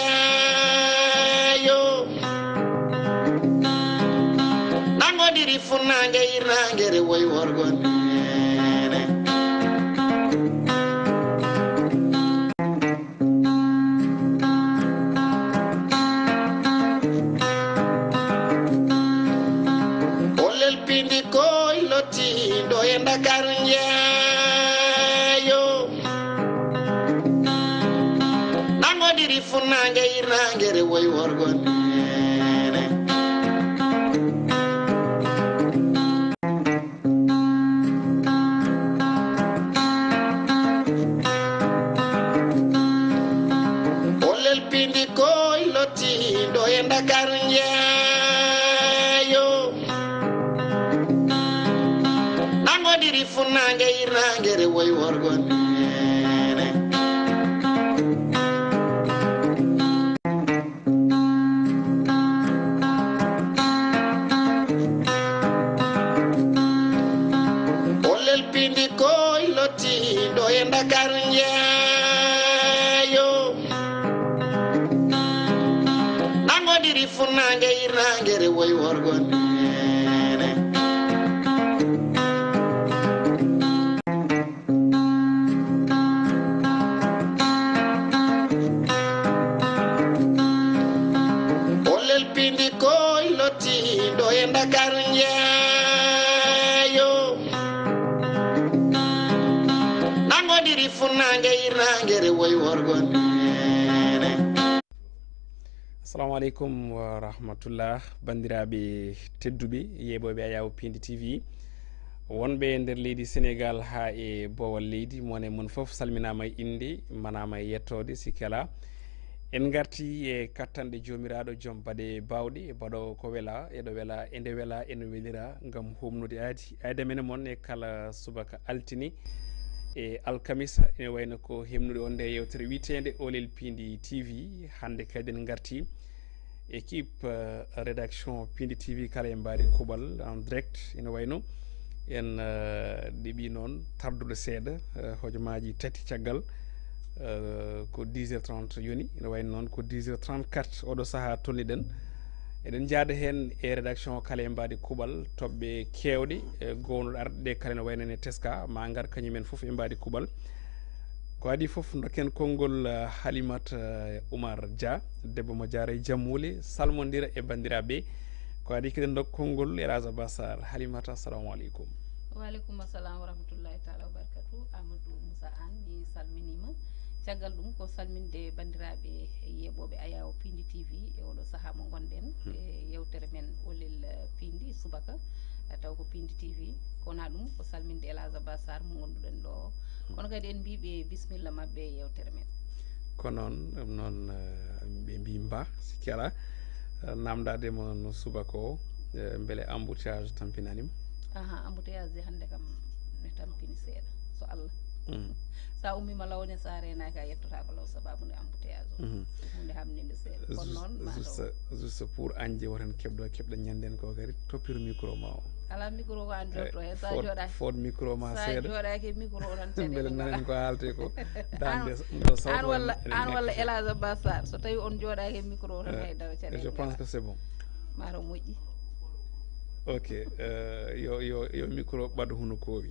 njeeyo nangodiri funange irangere woy worgon olel pindi koy loti do e Dakar njeeyo nangodiri funange irangere woy worgon do e Dakar njeeyo nangodiri funange irangere woy worgon olel pindi koy loti do e Dakar njeeyo nangodiri funange irangere woy worgon olel pindi koy loti do e Dakar njeeyo nangodiri funange irangere woy worgon. assalamu aleykum wa rahmatullah bandiraɓe tedduɓe yeɓoɓe Ayaw Pindi TV wonɓe nder leydi Sénégal ha e bowal leydi mone mon foof salminama e inde manama e yettode sikala en garti e kattanɗe jomiraɗo joom baɗe bawɗe e baɗo ko weela eɗo weela ende weela ene welira gam homnude aadi men moon e kala subaka altini e alkamisa ene wayno ko hemnude on nde yewtere witede Olel Pindi TV hande kadi en garti équipe rédaction Pindi TV kala e mbaɗi kuɓal en direct ene wayno en ɗiɓi noon tardude seeɗa hojomaji tati caggal ko 10h30 yoni ene wayno noon ko 10h34 oɗo saaha tolniɗen eɗen jaada hen e rédaction kala e mbaɗi kuɓal toɓɓe kewɗe gownoɗo arɗeɗe kala ne wayno ne teska ma gar kañumen foof e mbaɗi kuɓal ko adi foof dokken konngol Halimata Oumar Dia debbo mo jaara e jammule salmodira e bandiraɓe ko adi kiɗen dok konngol Elhadj Abbas Sarr. Halimata assalamu aleykum. Waleykum assalam wa rahmatullahi taala wa barakatuh. Amadou Moussa Anne mi salminima caggal ɗum ko salminde bandiraɓe yeɓoɓe Ayaw Pindi TV e oɗo saaha mo gonɗen e yewtere men Olel Pindi subaka taw ko Pindi TV kona ɗum ko salminde Elhadj Abbas Sarr mo gonduɗen ɗo kono kadi en mbiɓe bisimilla mabɓe e yewtere men ko noon ɗum noon ɓe mbi mba sikki ala namdade mo no subaka o beele embouteillage tampinanima. embouteillage hande kam ne tampini seeɗa so Allah sa ummima lawne sa renaki a yettota ko law sababude embouteillage o hunde hamnide seeɗa kono noon juste pour añde woten keɓɗa ñanden ko kadi toppir micro ma o ala micro ko an jotto he sa joɗaki fod micro ma seeɗa sa joɗaki micro o tan beele nanen ko haalte ko dande an walla Elhadj Abbas Sarr so tawi on joɗaki micro o tan haydara caɗele je pense que c'est bon maro moƴƴi ok yo micro ɓaɗo huno kowi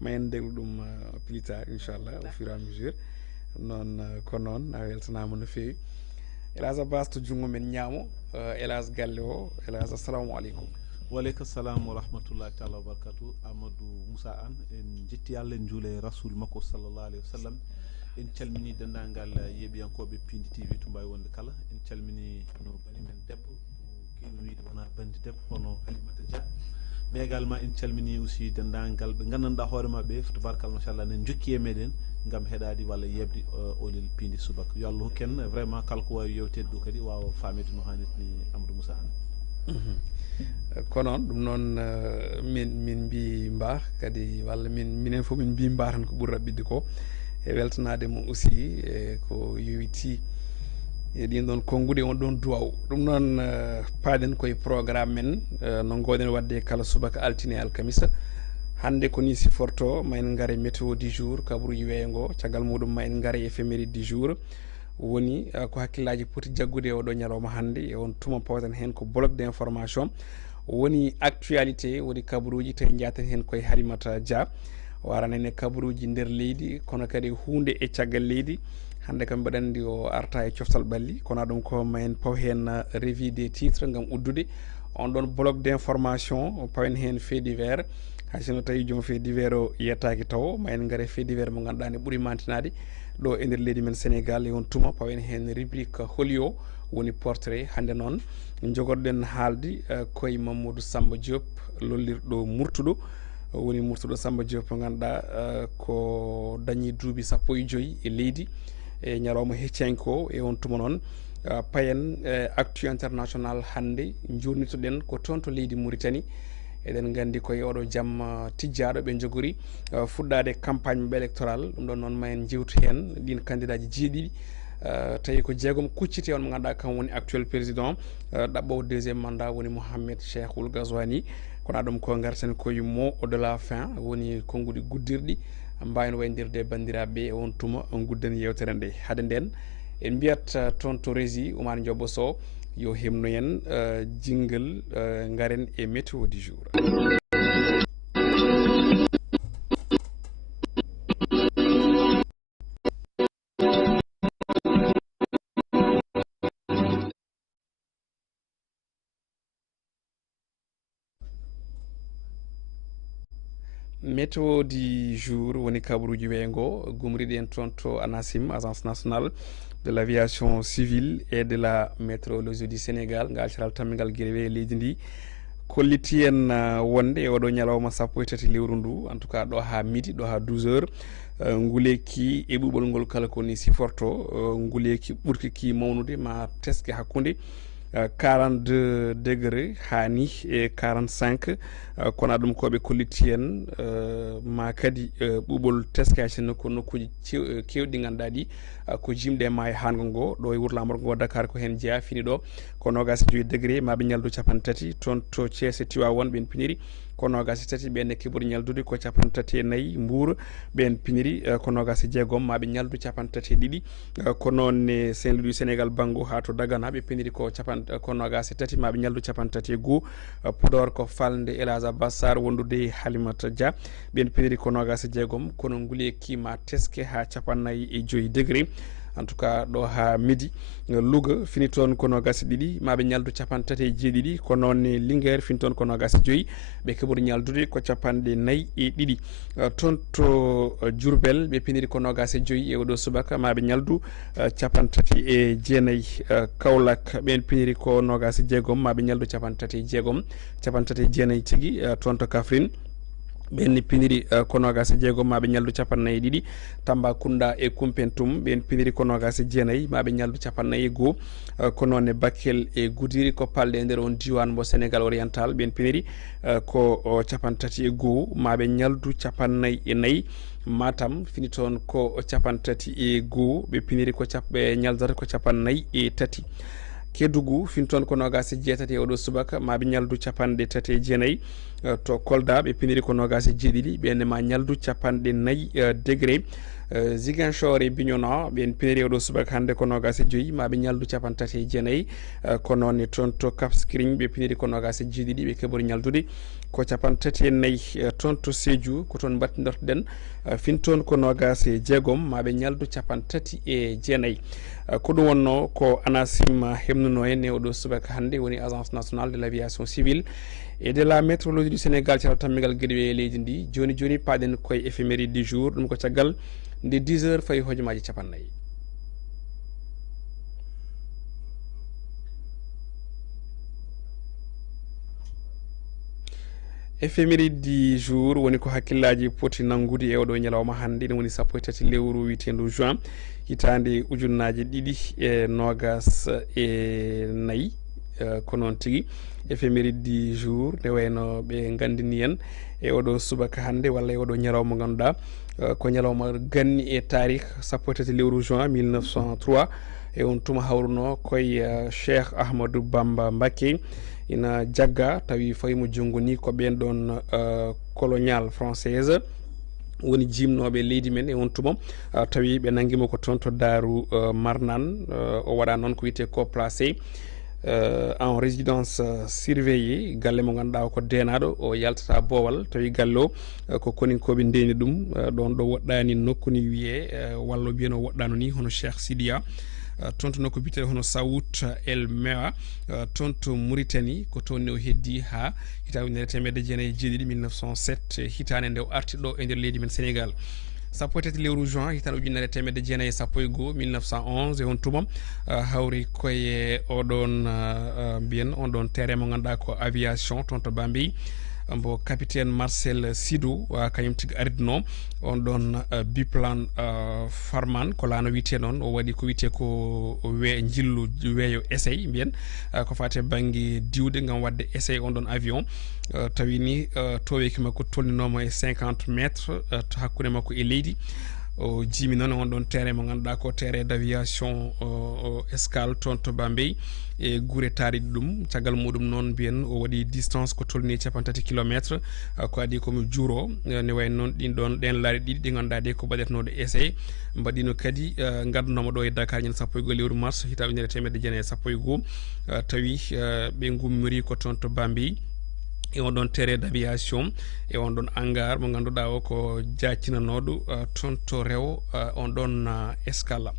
mayen deglu ɗum plus tard inchallah au fur et à mesure noon ko noon a weltanama no fewi Elhadj Abbas to jungo men ñaamo Elhadj galle o Elhadj assalamu aleykum. waleykum salam wa rahmatullahi taala wa barakatuh. Amadou Moussa Anne en jetti Allah en juule rasoul makko sallallahu alayhi wa sallam en calmini dendagal yeeɓiyankoɓe Pindi TV to mbawi wonde kala en calmini no bani men debbo kino wiide wona bandi debbo hono Halimata Dia mais également en calmini aussi dendagal ɓe gandanɗa hoore mabɓe tabarakallah machallah nen jokki e meɗen gam heɗadi walla yebde Olel Pindi subaka yo Allah hokken vraiment kala ko wawi yewtede ɗo kadi wawa famede no hannirta ni Amadou Moussa Anne. ko noon ɗum noon min mbi mba kadi walla minen fof min mbi mba tan ko ɓuuri raɓɓidde ko e weltanade mo aussi e ko yowiti e ɗin ɗon konngude on ɗon duwaw ɗum noon paaɗen koye programme men no gowɗen wadde kala subaka altine alkamisa hande ko ni siforto ma en gaare météo du jour kabaruji weeyo ngo caggal muɗum ma en gaare éphéméride du jour woni ko hakkillaji poti jaggude e oɗo ñalawma hannde e on tuma pawten hen ko bloc d' information woni actualité woni kabaruji tawi jaten hen koye Halimata Dia waranene kabaruji nder leydi kono kadi hunde e caggal leydi hande kam mbeɗa andi o arta e coftal ɓalli kono ɗum ko ma en paw hen revue des titres gam uddude on ɗon bloc d' information pawen hen fait divers hay sino tawi joom fait divers o yettaki taw ma en gaare fait divers mo ganduɗa ne ɓuuri mantinade ɗo e nder leydi men Sénégal e on tuma pawen hen rubrique holio woni portrait hande noon jogorɗen haalde koye Mamadou Samba Diop lollirɗo murtuɗo woni murtuɗo Samba Diop mo ganduɗa ko dañi duuɓi 15 e leydi e ñalawma heccanko e on tuma noon payen actu international hande jurnitoɗen ko toon to leydi Mauritanie eɗen gandi koye oɗo jamma tijjaɗo ɓe jogori fuɗɗade campagne maɓɓe électoral ɗum ɗon noon ma en jewtu hen ɗin candidat ji jeeɗiɗi tawi ko jeegom kuccite on mo ganduɗa kam woni actuel président ɗaɓɓowo deuxiéme mandat woni Mohamed Cheikhoul Ghazouani kono ɗum ko garten koye mot de la fin woni konguɗi guddirɗi mbawino waydirde bandiraɓe e on tuma on gudden yewtere nde haade nden en mbiyat toon to régie Oumar Diobo Sow yo hemno en jingle garen e météo du jour. Météo du jour woni kabaruji weyngo gumriɗi en toon to ANACIM agence nationale de l'aviation civile et de la météorologie du Sénégal ngal caral tammigal gueɗe leydi ndi kolliti en wonde e oɗo ñalawma 13 lewru ndu en tout cas ɗo ha midi ɗo ha 12 heures nguleki e ɓuɓol ngol kala koni siforto nguleki ɓurki ki mawnude ma teske hakkude 42 degré hani e 45 kono ɗum koɓe kolliti en ma kadi ɓuɓol teskation ko nokkuji kewɗi ganduɗa ɗi ko jimɗe ma e hango ngo ɗo e wuuro lamorgo ngo Dakar ko hen jeeya fini ɗo ko 25 degré maɓe ñaldu 30 toon to Thiès e Tivaouane ɓen piniri ko 23 ɓenne keɓori ñaldude ko 34 Mbour ɓen piniri ko 26 maɓe ñaldu 32 ko noon e Saint-Louis Sénégal banggo ha to Dagana ɓe piniri ko 23 maɓe ñaldu 31 Podor ko falde Elhadj Abbas Sarr wondude Halimata Dia ɓen piniri ko 26 kono nguleki ma teske ha 45 degré en tout cas ɗo ha midi Louga fini toon ko 22 maɓe ñaldu 37 ko noon Linguére fini toon ko 25 ɓe keɓori ñaldude ko 42 toon to Diourbel ɓe piniri ko 25 e oɗo subaka maɓe ñaldu 39 Kaolack ɓen piniri ko 26 maɓe ñaldu 39 tigui toon to Kaffrine ɓen piniri ko 26 maɓe ñaldu 42 Tambacounda e Koumpentoum ɓen piniri ko 29 maɓe ñaldu 41 ko noon e Bakel e Goudiri ko palɗe e nder on diwan mo Sénégal oriental ɓen piniri ko 31 maɓe ñaldu 44 Matam fini toon ko 31 ɓe piniri ko ɓe ñaldata ko 43 Kédougou fin toon ko 26 e oɗo subaka maɓe ñaldu 39 to Kolda ɓe piniri ko 27 ɓenne ma ñaldu 40 degré Ziguinchor e Bignona ɓen piniri oɗo subaka hande ko 25 maɓe ñaldu 39 ko noon toon to Cap Skirring ɓe piniri ko 26 ɓe keɓori ñaldude ko 34 toon to Sédhiou ko toon battinortoɗen fin toon ko 26 maɓe ñaldu 39 ko ɗum wonno ko ANACIM hemnuno en e oɗo subaka hande woni agence nationale de l'aviation civile et de la météorologie du Sénégal caral tammigal gueɗe leydi ndi joni joni paɗen koye éphéméride du jour ɗum ko caggal nde 10 heures fayi hojomaji 40. éphéméride du jour woni ko hakkillaji poti nangude e oɗo ñalawma hande ne woni 13 lewru witedu juin hitande ujunnaje 2024 ko noon tigui éphéméride du jour nde wayno ɓe gandini en e oɗo subaka hande walla e oɗo ñalawma ganduɗa ko ñalawma ganni e tarikh 13 lewru juin 1903 e on tuma hawruno koye Cheikh Ahmadou Bamba Mbacké ina jagga tawi fawimo junggo ni ko ɓen ɗon colonial française woni jimnoɓe leydi men e on tuma tawi ɓe nanguimo ko toon to Daaru Marnane o waɗa noon ko wiyete ko placé en résidence surveillée galle mo ganduɗa ko denaɗo o yaltata boowal tawi galle o ko koninkoɓe ndeni ɗum ɗon ɗo woɗɗani nokku ni wiye walla mbiyano woɗɗano ni hono Cheikh Sidia toon to nokku biteɗo hono Saout El Mewa toon to Mauritanie ko toon ne o heddi ha hitaɓe ujunere temedde jeenayyi e jeeɗiɗi 1907 hitande nde o arti ɗo e nder leydi men Sénégal sappo e tati lewru juin hitande ujunere temedde jeenayyi e sappo e goho 1911 e on tuma hawri koye oɗon mbiyen on ɗon terrain mo ganduɗa ko aviation toon to Bambey mbo capitaine Marcel Sidou kañum tigui aridno on ɗon biplan Farman ko laano wiyete noon o waɗi ko wiyete ko jillu weeyo essay mbiyen ko fate banggue diwde gam wadde essay on ɗon avion tawi ni toweki makko tolninoma e 50 métres to hakkude makko e leydi o jimi noon on ɗon terrain mo ganduɗa ko terrain d' aviation escale toon to Bambey e guure taariɗi ɗum caggal muɗum noon mbiyen o waɗi distance ko tolni 30 kilométre ko adi komi juuro ne way noon ɗin ɗon ɗen laaɗi ɗiɗi ɗi ganduɗa de ko baɗetnoɗo essai mbaɗino kadi gaddanoma ɗo e Dakar ñande sappo e goho lewru mars hitaɓe ujunere temedde jeenayyi e sappo e goho tawi ɓe gummori ko toon to Bambey e on ɗon terrain d' aviation e on ɗon hangar mo ganduɗa o ko jaccinanoɗo toon to rewo on ɗon escala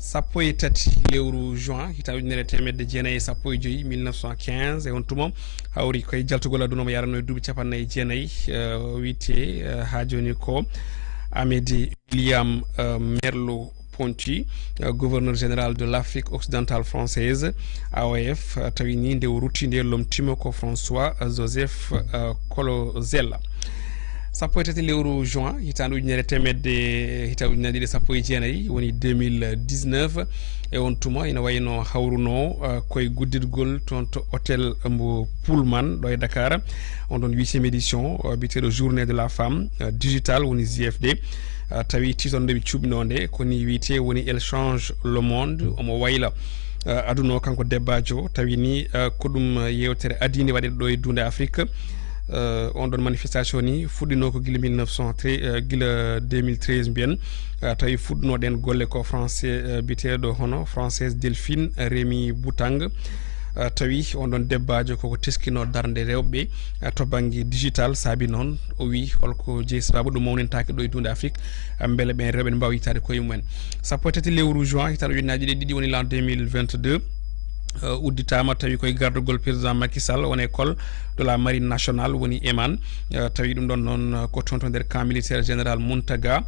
sappo e tati lewru juin hitaɓe ujunere temedde jeenayyi e sappo e joyyi 1915 e on tuma hawri koye jaltugol aduna mo yarano e duuɓi capannayyi e jeenayyi wiyete ha joni ko Amédée William Merleau Ponty gouverneur général de l'Afrique occidentale française AOF tawi ni nde o rutti nde lomtima ko François Joseph Colozella sappo e tati lewru juin hitande ujunere temedde hitaɓe ujunere ɗiɗi sappo e jeenayyi woni 2019 e on tuma ina wayno hawruno koye guddidgol toon to hôtel mbo Pullman ɗo e Dakar on ɗon 8e édition biteɗo journée de la femme digital woni JFD tawi titonde ɓe cuɓinode koni wiyete woni elle change le monde omo wayla aduna o kanko debbajo tawi ni ko ɗum yewtere adide waɗe ɗo e dunde Afrique on ɗon manifestation ni fuɗɗino ko guila 1913 guila 2013 mbiyen tawi fuɗɗinoɗen golle ko français biteɗo hono française Delphine Rémy Boutang tawi on ɗon debbajo koko teskino darde rewɓe to banggue digital saabi noon o wi holko jeeyi sababu ɗum mawnintake ɗo e dunde Afrique beele ɓen rewɓe ne mbawa yitade koye mumen sappo e tati lewru juin hitaɗo ujunnaji ɗiɗi woni l'an 2022 udditama tawi koye gardugol président Macky Sall won école de la marine nationale woni Eman tawi ɗum ɗon noon ko toon to nder camp militaire général Mountaga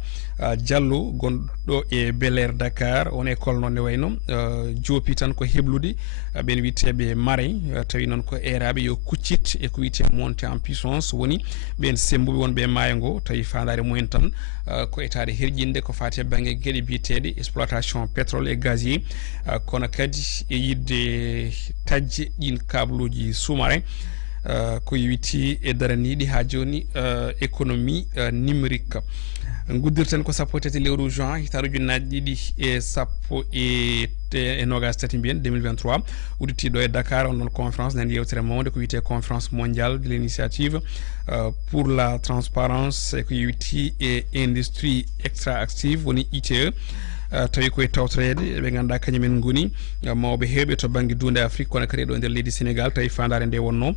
Diallo gonɗo e Bel Air Dakar on école noon ne wayno joopi tan ko heblude ɓen witeɓe marin tawi noon ko eraɓe yo kuccit e ko wiyete monté en puissance woni ɓen sembuɓe wonɓe maayo ngo tawi fandare mumen tan ko etade herƴinde ko fati banggue gueɗe biyeteɗe exploitation pétrole et gazier kono kadi e yidde tajje ɗin kabluji sous-marin ko yewiti e daraniɗi ha joni économie numérique guddirten ko sappo e tati lewru juin hitaɗo ujunnaji ɗiɗi e sappo e nogas tati mbiyen 2023 udditiɗo e Dakar on ɗon conférence nen yewtere mawde ko wiyete conférence mondiale de l'initiative pour la transparence e ko yewiti e industrie extractive woni ITE tawi koye tawtorede ɓe ganduɗa kañumen goni mawɓe hewɓe to banggue dunde Afrique kono kadi ɗo nder leydi Sénégal tawi fandare nde wonno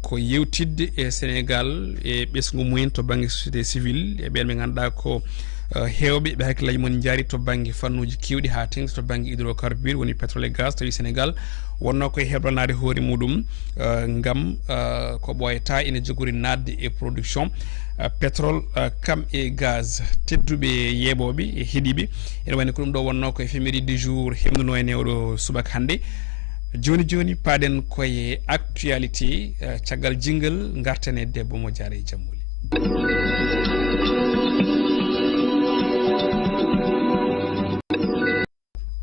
ko yewtidde e Sénégal e ɓesgu mumen to banggue société civile e ɓen ɓe ganduɗa ko hewɓe ɓe hakkillaji mon jaari to banggue fannuji kewɗi ha tengti to banggue hydrocarbure woni pétrole et gaz tawi Sénégal wonno koye heblanade hoore muɗum gam ko ɓoyata ene jogori nadde e production pétrole kam e gaz tedduɓe yeɓoɓe e heeɗiɓe ene wayno ko ɗum ɗo wonno ko éphéméride du jour hemnuno e newɗo subaka hannde joni joni paɗen koye actualité caggal jingle garten e debbo mo jaara e jammuli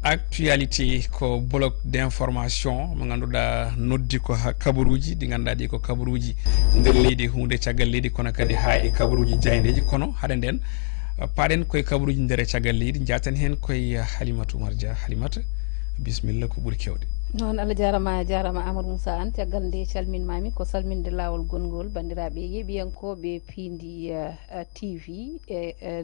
actualité ko bloc d'information mo ganduɗa noddi ko kabaruji ɗi ganduɗa ɗi ko kabaruji nder leydi hunde caggal leydi kono kadi ha e kabaruji jaydeji kono haɗa nden paɗen koye kabaruji nder caggal leydi jaten hen koye Halimata Oumar Dia Halimata bisimilla ko ɓuuri kewde noon Allah jarama Amadou Moussa Anne caggal nde calminmami ko salminde lawol gongol bandiraɓe yeeɓiyankoɓe Pindi TV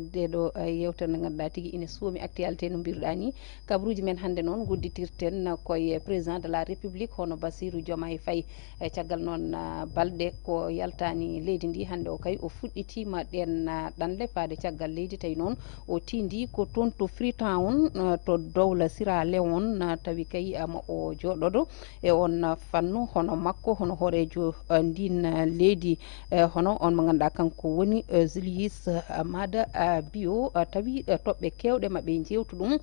ndeɗo yewtere nde ganduɗa tigui ine suumi actualité no mbiruɗa ni kabaruji men hannde noon gudditirten koye président de la république hono Bassirou Diomaye Faye caggal noon balɗe ko yaltani leydi ndi hannde o kay o fuɗɗitima ɗen ɗanle faade caggal leydi tawi noon o tindi ko toon to Freetown to Dowla Sierra Leone tawi kay ma o joɗoɗo e on fannu hono makko hono horejo ndin leydi hono on mo ganduɗa kanko woni Julius Mada Bio tawi toɓɓe kewɗe maɓe jewtu ɗum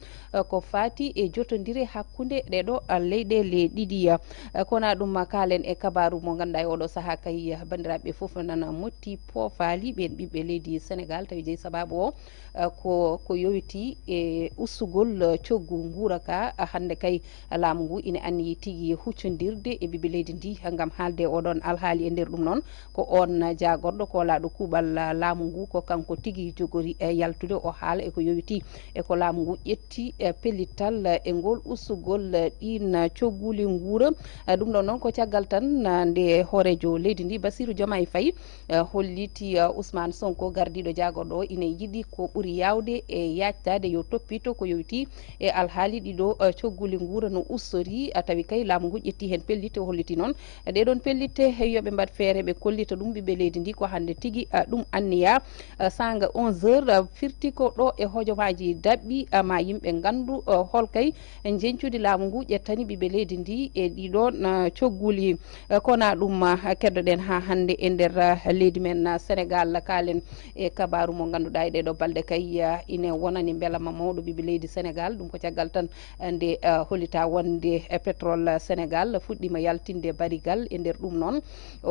ko fati e jotodire hakkude ɗeɗo leyɗele ɗiɗi kona ɗum kalen e kabaru mo ganduɗa e oɗo saaha kay bandiraɓe foof nana motti poofali ɓen ɓiɓɓe leydi Sénégal tawi jeeyi sababu o ko yowiti e ussugol coggu guura ka hande kay laamu ngu ine anni tigui huccodirde e ɓiɓɓe leydi ndi gam haalde oɗon alhaali e nder ɗum noon ko on jagorɗo ko laaɗo kuuɓal laamu ngu ko kanko tigui jogori yaltude o haala eko yowiti eko laamu ngu ƴetti pellital e ngol ussugol ɗin cogguli guura ɗum ɗon noon ko caggal tan nde hoorejo leydi ndi Bassirou Diomaye Faye holliti Ousmane Sonko gardiɗo jagorɗo o ine yiiɗi ko ɓuuri yawde e yajtade yo toppito ko yowiti e alhaali ɗiɗo cogguli guura no ussori tawi kay laamu ngu ƴetti hen pellitte o holliti noon ɗeɗon pellitte yoɓe mbat feere ɓe kollita ɗum ɓiɓɓe leydi ndi ko hande tigui ɗum anniya sanga 11 heures firti ko ɗo e hojomaji dabɓi ma yimɓe gandu holkay jencude laamu ngu ƴettani ɓiɓɓe leydi ndi e ɗiɗon cogguli kona ɗum keddoɗen ha hande e nder leydi men Sénégal kalen e kabaru mo ganduɗa e ɗeɗo balɗe kay ine wonani beelama mawɗo ɓiɓɓe leydi Sénégal ɗum ko caggal tan nde hollita wonde pétrole Sénégal fuɗɗima yaltinde barigal e nder ɗum noon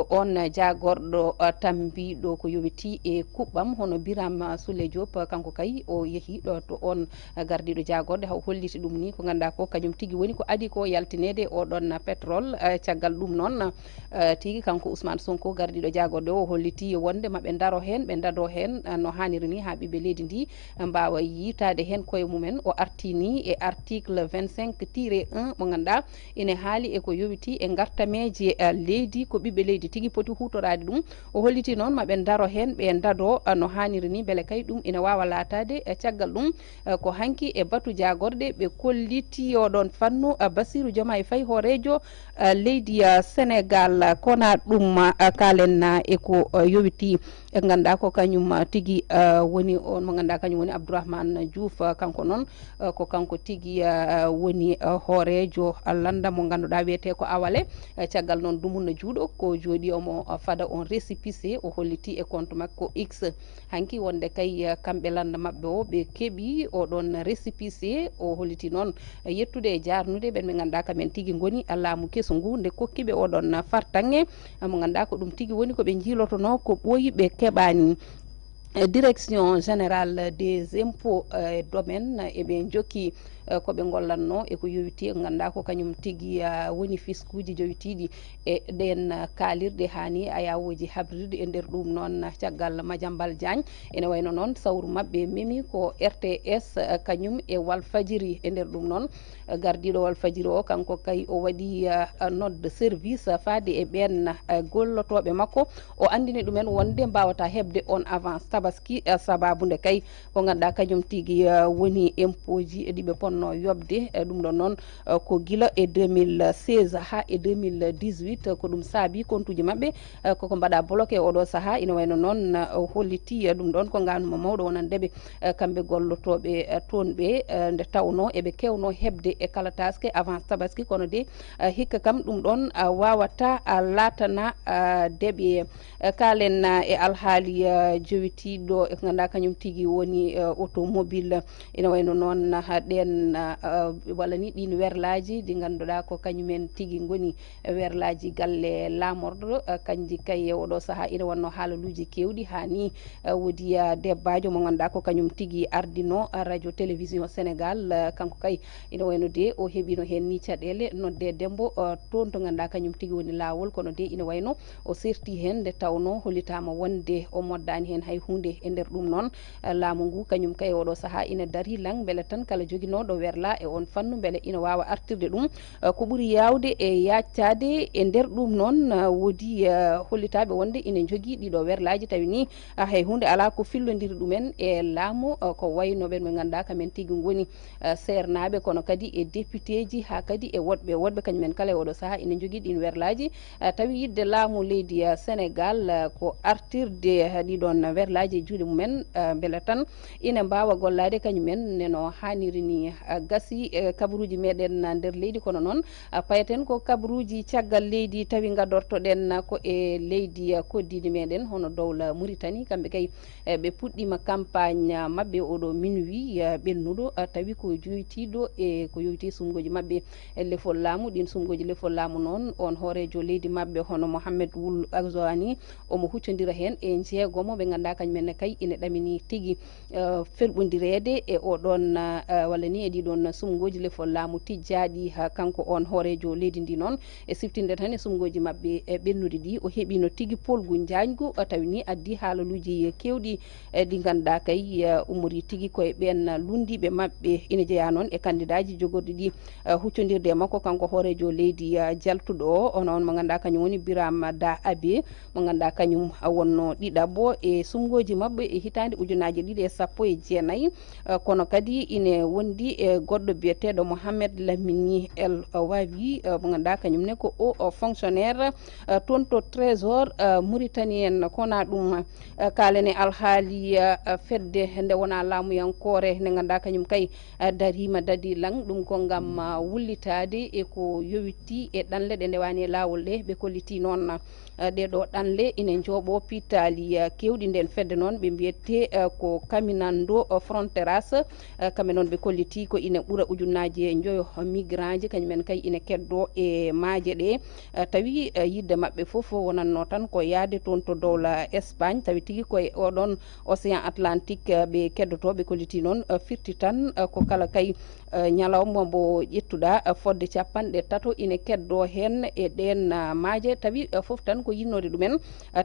on jagorɗo tambiɗo ko yowiti e kuɓɓam hono Biram Souleye Diop kanko kay o yeehi ɗo to on gardiɗo jagorɗo haw holliti ɗum ni ko ganduɗa ko kañum tigui woni ko adi ko yaltinede oɗon pétrole caggal ɗum noon tigui kanko Ousmane Sonko gardiɗo jagorɗo o holliti wonde maɓe daro hen ɓe dado hen no hanniri ni ha ɓiɓɓe leydi ndi mbawa yitade hen koye mumen o artini e article 25-1 mo ganduɗa ine haali eko yowiti e gartameje leydi ko ɓiɓɓe leydi tigui poti hutorade ɗum o holliti noon maɓe daro hen ɓe dado no hanniri ni beele kay ɗum ina wawa latade caggal ɗum ko hanki e batu jagorɗe ɓe kolliti oɗon fannu Bassirou Diomaye Faye hoorejo leydi Sénégal kona ɗum kalen eko yowiti e ganduɗa ko kañum tigui woni on mo ganduɗa kañum woni Abdourahmane Diouf kanko noon ko kanko tigui woni hoorejo landa mo ganduɗa wiyete ko Awale caggal noon dumunna juuɗo ko jooɗi omo fada on récépissé o holliti e compte makko X hanki wonde kay kamɓe landa mabɓe o ɓe keeɓi oɗon récépissé o holliti noon yettude e jarnude ɓen ɓe ganduɗa kamen tigui goni laamu keeso ngu nde kokkiɓe oɗon fartange mo ganduɗa ko ɗum tigui woni koɓe jiilotono ko ɓooyi ɓe keɓani direction générale des impôts et domaines eɓe jokki koɓe gollatno eko yowiti e ganduɗa ko kañum tigui woni fiskuji jowitiɗi e ɗen kaalirɗe hani ayawoji habrirde e nder ɗum noon caggal Madiambal Diagne ene wayno noon sawru mabɓe memi ko RTS kañum e Walfadjiri e nder ɗum noon gardiɗo Walfadjiri o kanko kay o waɗi nodde service faade e ɓen gollotoɓe makko o andini ɗumen wonde mbawata hebde on avance tabaski sababude kay ko ganduɗa kañum tigui woni impôt ji ɗiɓe ponno yobde ɗum ɗon noon ko guila e 2016 ha e 2018 ko ɗum saabi compte uji mabɓe koko mbaɗa bloqué oɗo saaha ina wayno noon holliti ɗum ɗon ko ganuma mawɗo wonandeɓe kamɓe gollotoɓe toon ɓe nde tawno eɓe kewno hebde e kala taske avance tabaski kono de hikka kam ɗum ɗon wawata latana deeɓe kalen e alhaali jowitiɗo e ganduɗa kañum tigui woni automobile ina wayno noon ɗen walla ni ɗin werlaji ɗi ganduɗa ko kañumen tigui goni werlaji galle lamorɗo kanji kay oɗo saaha ina wonno haalaluji kewɗi hani woodi debbajo mo ganduɗa ko kañum tigui ardino radio télévision Sénégal kanko kay ina wayno wayno de o heɓino hen ni caɗele nodde Dembo toon to ganduɗa kañum tigui woni lawol kono de ina wayno o serti hen nde tawno hollitama wonde o moddani hen hay hunde e nder ɗum noon laamu ngu kañum kay oɗo saaha ina daari lang beele tan kala joguinoɗo werla e on fannu beele ina wawa artirde ɗum ko ɓuuri yawde e yaccade e nder ɗum noon woodi hollitaɓe wonde ina jogui ɗiɗo werlaji tawi ni hay hunde ala ko fillodiri ɗumen e laamu ko waynoɓe ɓe ganduɗa kamen tigui goni sernaɓe kono kadi e député ji ha kadi e woɗɓe kañumen kala e oɗo saaha ina jogui ɗin werlaji tawi yidde laamu leydi Sénégal ko artirde ɗiɗon werlaji e juuɗe mumen beele tan ina mbawa gollade kañumen neno hanniri ni gasi kabaruji meɗen nder leydi kono noon payaten ko kabaruji caggal leydi tawi gadortoɗen ko e leydi koddiɗi meɗen hono dowla Mauritanie kamɓe kay ɓe puɗɗima campagne mabɓe oɗo minuit ɓennuɗo tawi ko joytiɗo e ko yowiti sumgoji mabɓe e lefol laamu ɗin sumgoji lefol laamu noon on hoorejo leydi mabɓe hono Mohamed Wul Agzouani omo huccodira hen e jeegomo ɓe ganduɗa kañumenne kay ina ɗamini tigui felɓodirede e oɗon walla ni e ɗiɗon sumgoji lefol laamu tijjaɗi kanko on hoorejo leydi ndi noon e siftinde tan e sumgoji mabɓe e ɓennude ɗi o heeɓino tigui polgu jaajgu tawi ni addi haalaluji kewɗi ɗi ganduɗa kay umori tigui koye ɓen lundiɓe mabɓe ina jeeya noon e candidat ji jogorɗi ɗi huccodirde e makko kanko hoorejo leydi jaltuɗo o ono on mo ganduɗa kañum woni Birame Da Abe mo ganduɗa kañum wonno ɗiɗaɓɓo e sumgoji mabɓe e hitande ujunaje 2019 kono kadi ine wondi e goɗɗo biyeteɗo Mohamed Lamini El Wawi mo ganduɗa kañumne ko o fonctionnaire toon to trésor mauritanien kona ɗum kalene alhaali fedde nde wona laamuyankore nde ganduɗa kañum kay darima dadi lang ɗum ko gam wullitade e ko yowiti e ɗanle ɗe ndewani e lawol ɗe ɓe kolliti noon ɗeɗo ɗanle ina jooɓo pittali kewɗi nden fedde noon ɓe mbiyette ko Caminando Fronteras kamɓe noon ɓe kolliti ko ina ɓuura ujunaje joyo migrant ji kañumen kay ina keddo e maaje ɗe tawi yidde mabɓe foof wonanno tan ko yaade toon to dowla Espagne tawi tigui koye oɗon océan Atlantique ɓe keddoto ɓe kolliti noon firti tan ko kala kay ñalawma mo ƴettuɗa fodde capanɗe tato ina keddo hen e ɗen maaje tawi foof tan ko yinnode ɗumen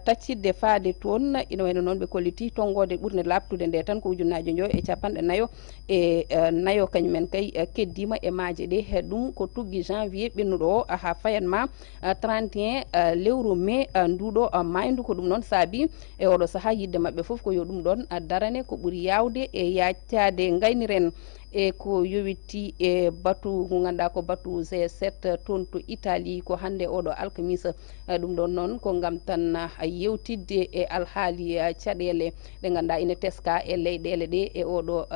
taccidde faade toon ina wayno noon ɓe kolliti tongode ɓurde labtude nde tan ko ujunaje joyo e capanɗe nayo e nayo kañumen kay keddima e maaje ɗe ɗum ko tuggi janvier ɓennuɗo o ha fayanma 31 lewru mai nduɗo maydu ko ɗum noon saabi e oɗo saaha yidde mabɓe foof ko yo ɗum ɗon darane ko ɓuuri yawde e yaccade gayniren e ko yowiti e batu ko ganduɗa ko batu G7 toon to Italie ko hande oɗo alkamisa ɗum ɗon noon ko gam tan yewtidde e alhaali caɗele ɗe ganduɗa ina teska e leyɗele ɗe e oɗo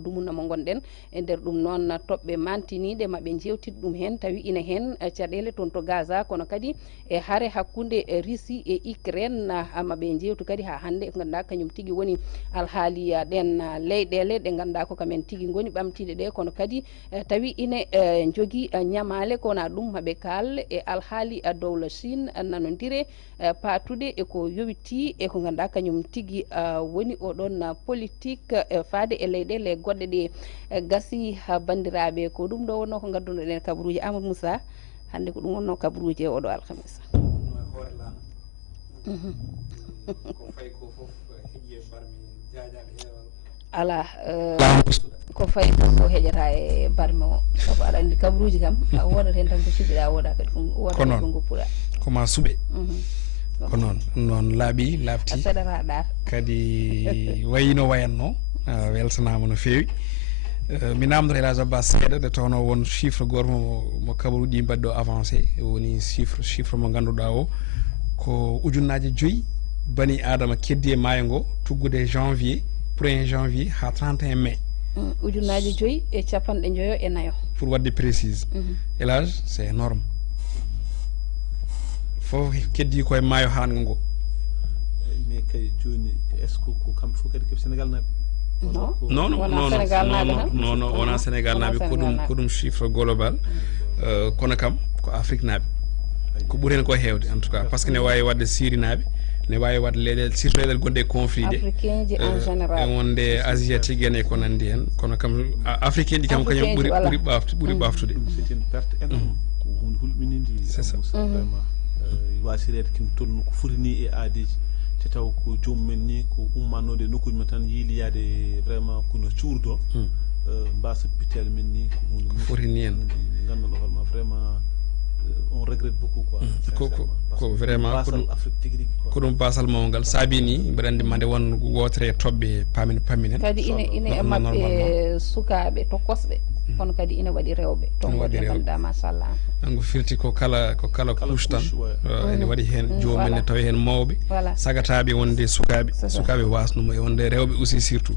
dumunna mo gonɗen e nder ɗum noon toɓɓe mantiniɗe maɓe jewtid ɗum hen tawi ina hen caɗele toon to Gaza kono kadi e haare hakkude Russie e Ukraine maɓe jewtu kadi ha hande ko ganduɗa kañum tigui woni alhaali ɗen leyɗele ɗe ganduɗa ko kamen tigui goni ɓamtiɗe ɗe kono kadi tawi ina jogui ñamale kona ɗum maɓe kal e alhaali dowla Chine nanodire patude e ko yowiti e ko ganduɗa kañum tigui woni oɗon politique faade e leyɗele goɗɗe ɗe gasi bandiraɓe ko ɗum ɗo wonno ko gadduno ɗen kabaruji Amadou Moussa hande ko ɗum wonno kabaruji e oɗo alkamisa ala ko fayi ko heƴata e barme o sabu aɗa andi kabaruji kam wodat hen tan ko cuɓiɗa woda kadi woda ko goppuɗa koma suuɓe ko noon laaɓi lafti seɗata ɗar kadi wayino wayanno weltanama no fewi mi namdoto Elhadji Abbas seeɗa nde tawno won chiffre goto mo kabaruji ɗi mbaɗɗo avancé woni chiffre mo ganduɗa o ko ujunnaje 5 bani adama keddi e maayo ngo tuggude janvier 1er janvier ha 31 mai ujunnaje 5 e capanɗe joyo e nayo pour wadde précise Elhadji c'est énorme fof keddi koye maayo hanga ngo mais kay joni est ce que ko kamɓe fof kadi koɓe Sénégal naaɓe non wona Sénégal naaɓe ko ɗum chiffre global kono kam ko Afrique naaɓe ko ɓuuri hen ko hewde en tout cas par ce que ne wawi wadde Syrie naaɓe ne wawi wadde leyɗele surtout leyɗele gonɗe conflit de africain ji en général wonde asiatique en e ko nandi hen kono kam africain ɗi kam kañum ɓuuri ɓaftude c'est une perte énorme ko hunde hulɓinide c'est ça vraiment wasirede kin tolno ko foti ni e aadeji te taw ko jomumen ni ko ummanode nokkuji men tan yiiliyade vraiment kono cuurdo mbasa pitel men ni ko hunde foti ni en ganduɗo hoorema vraiment on regrette beaucoup quoi ko vraiment ko ɗum basal mawgal saabi ni mbiɗa andi mande won wotere toɓɓe paminen kadi ine e mabɓe sukaɓe to kosɓe kono kadi ina waɗi rewɓe to gonɓe ganduɗa machallah ngu firti ko kala couche tan ene waɗi hen jomumen ne tawi hen mawɓe sagataɓe wonde sukaɓe wasnumo e wonde rewɓe aussi surtout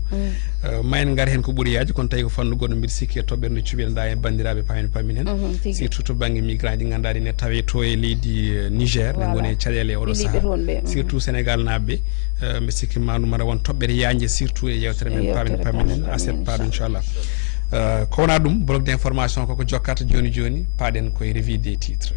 ma en gaari hen ko ɓuuri yaji kono tawi ko fannu goɗɗo mbiɗa sikki e toɓɓere nde cuɓiɗen da e bandiraɓe paminen surtout to banggue migrant ɗi ganduɗa ɗi ne tawe to e leydi Niger ne goni e caɗele e oɗo saaha surtout Sénégal naɓeɓe mbiɗa sikki manum aɗa won toɓɓere yanje surtout e yewtere men paminen assiette paɗo inchallah ko wona ɗum bloc d' information koko jokkata joni paaɗen koye revue des titres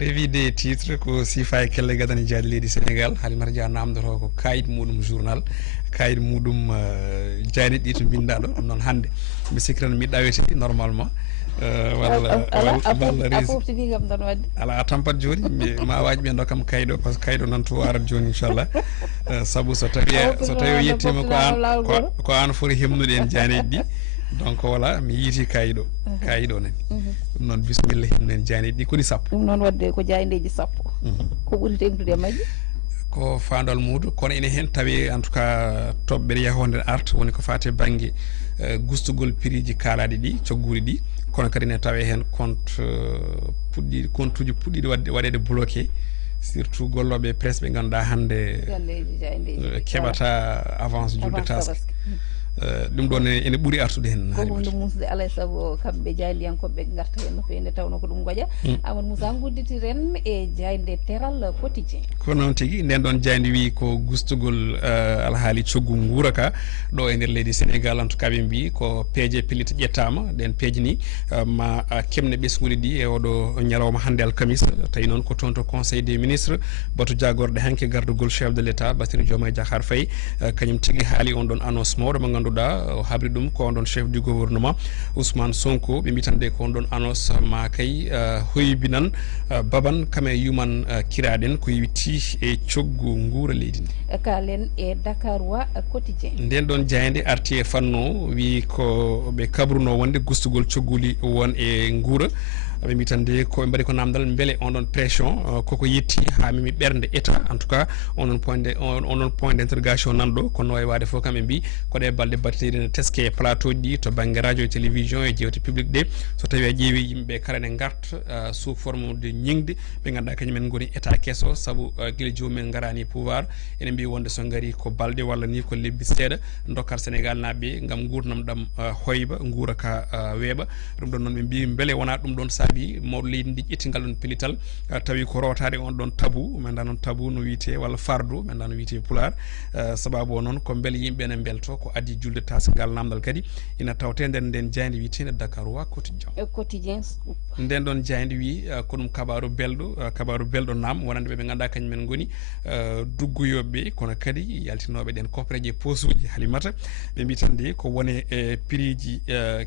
revue des titres ko sifa e kelle gadane jaadi leydi Sénégal Halimata Dia namdoto ko kayit muɗum journal kayit muɗum jaadi ɗi to bindaɗo ɗum noon hannde mi sikkiran mi ɗawete normalement walla ala a tampat joni ma waji ɓe dokkam kayɗo par ce que kayɗo noon to warat joni inchallah saabu so tawi o yettima ko an foti hemnude en janeji ɗi donc voilà mi yiiti kayiɗo nani ɗum noon bisimilla himnen janeji ɗi koni sappo ɗum noon wadde ko jayndeji sappo ko ɓuuri tengtude majji ko fandol muɗum kono ene hen tawi en tout cas toɓɓere yahode art woni ko fate banggue gustugol prix ji kalaɗi ɗi cogguɗi ɗi kono kadi ne tawe hen compte uji puɗɗiɗi waɗede bloqué surtout golloɓe presse ɓe ganduɗa hande keɓata avance julde taske ɗum ɗon ene ɓuuri artude hen ko hunde musde alay saago kamɓe jaydiyankoɓe garta hen no fewi nde tawno ko ɗum goƴa Amadou Moussa gudditiren e jayde teral quotidien ko noon tigui nden ɗon jaydi wi ko gustugol alhaali coggu guura ka ɗo e nder leydi Sénégal en tout cas ɓe mbi ko peeje pellita ƴettama ɗen peeje ni ma kemne ɓesguɗi ɗi e oɗo ñalawma hande alkamis tawi noon ko toon to conseil des ministres bato jagorɗe hanke gardugol chef de l' état Bassirou Diomaye Diakhar Faye kañum tigui haali on ɗon annonce mawɗo mo ganduɗa o habri ɗum ko on ɗon chef du gouvernement Ousmane Sonko ɓe mbitande ko on ɗon annonce ma kay hoybinan baban kame yuman kiraɗen ko yitti e coggu guura leydi ndi kalen e Dakar wa quotidien nden ɗon jayde arti e fanno wi ko ɓe kabruno wonde gustugol cogguli won e guura ɓe mbitande ko ɓe mbaɗi ko namdal beele on ɗon pression koko yetti ha mimi ɓerde état en tout cas on ɗon point d' interrogation nanɗo kono wawi wade fof kamɓe mbi koɗe balɗe batteɗi ne teske plateau ji ɗi to banggue radio et télévision e jewte public ɗe so tawi a ƴeewi yimɓeɓe kala ne garta sous forme de ñingde ɓe ganduɗa kañumen goni état kesso saabu guila jomumen garani pouvoir ene mbi wonde so gaari ko balɗe walla ni ko lebbi seeɗa dokkat Sénégal naɓe gam gurdam ɗam hoyba guura ka weeɓa ɗum ɗon noon ɓe mbi beele wona ɗum ɗon saabi mawɗo leydi ndi ƴetti ngal ɗon pellital tawi ko rotade on ɗon tabou manda noon tabou no wiyete walla fardu manda no wiyete pular sababu o noon ko beele yimɓe ne belto ko addi julde tasgal namdal kadi ina tawte nden jayde wiyetede Dakar wa quotidien nden ɗon jayde wi ko ɗum kabaru belɗo nam wonande ɓe ganduɗa kañumen goni duggoyoɓe kono kadi yaltinoɓe ɗen copreje poste uji Halimata ɓe mbitande ko wone prix ji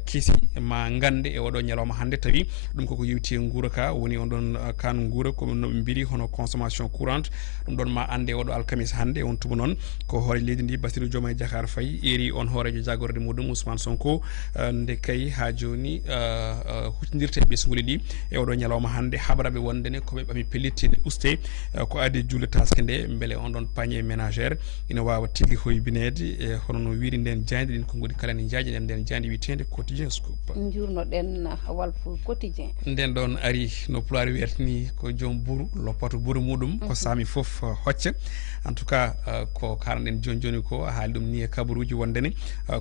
keesi ma gande e oɗo ñalawma hande tawi ɗum koko yewti e guura ka woni on ɗon kan guura ko noɓe mbiri hono consommation courante ɗum ɗon ma ande oɗo alkamis hande on tuma noon ko hoore leydi ndi Bassirou Diomaye Diakhar Faye eri on hoorejo jagorde muɗum Ousmane Sonko nde kay ha joni huccodirte e ɓesguɗi ɗi e oɗo ñalawma hande haɓraɓe wondene koɓe ɓami pellittide uste ko addi julde taske nde beele on ɗon panier ménagère ina wawa tigui hoybinede e hono no wiiri nden jayde ɗin ko godi kala ne jaaji nden jayde witede quotidien scoop jurnoɗen Walf quotidien nden ɗon ari no pulaar wertani ko joom buuru loppoto buuru muɗum ko saami foof hocca en tout cas ko karanɗen joni ko haali ɗum ni e kabaruji wondene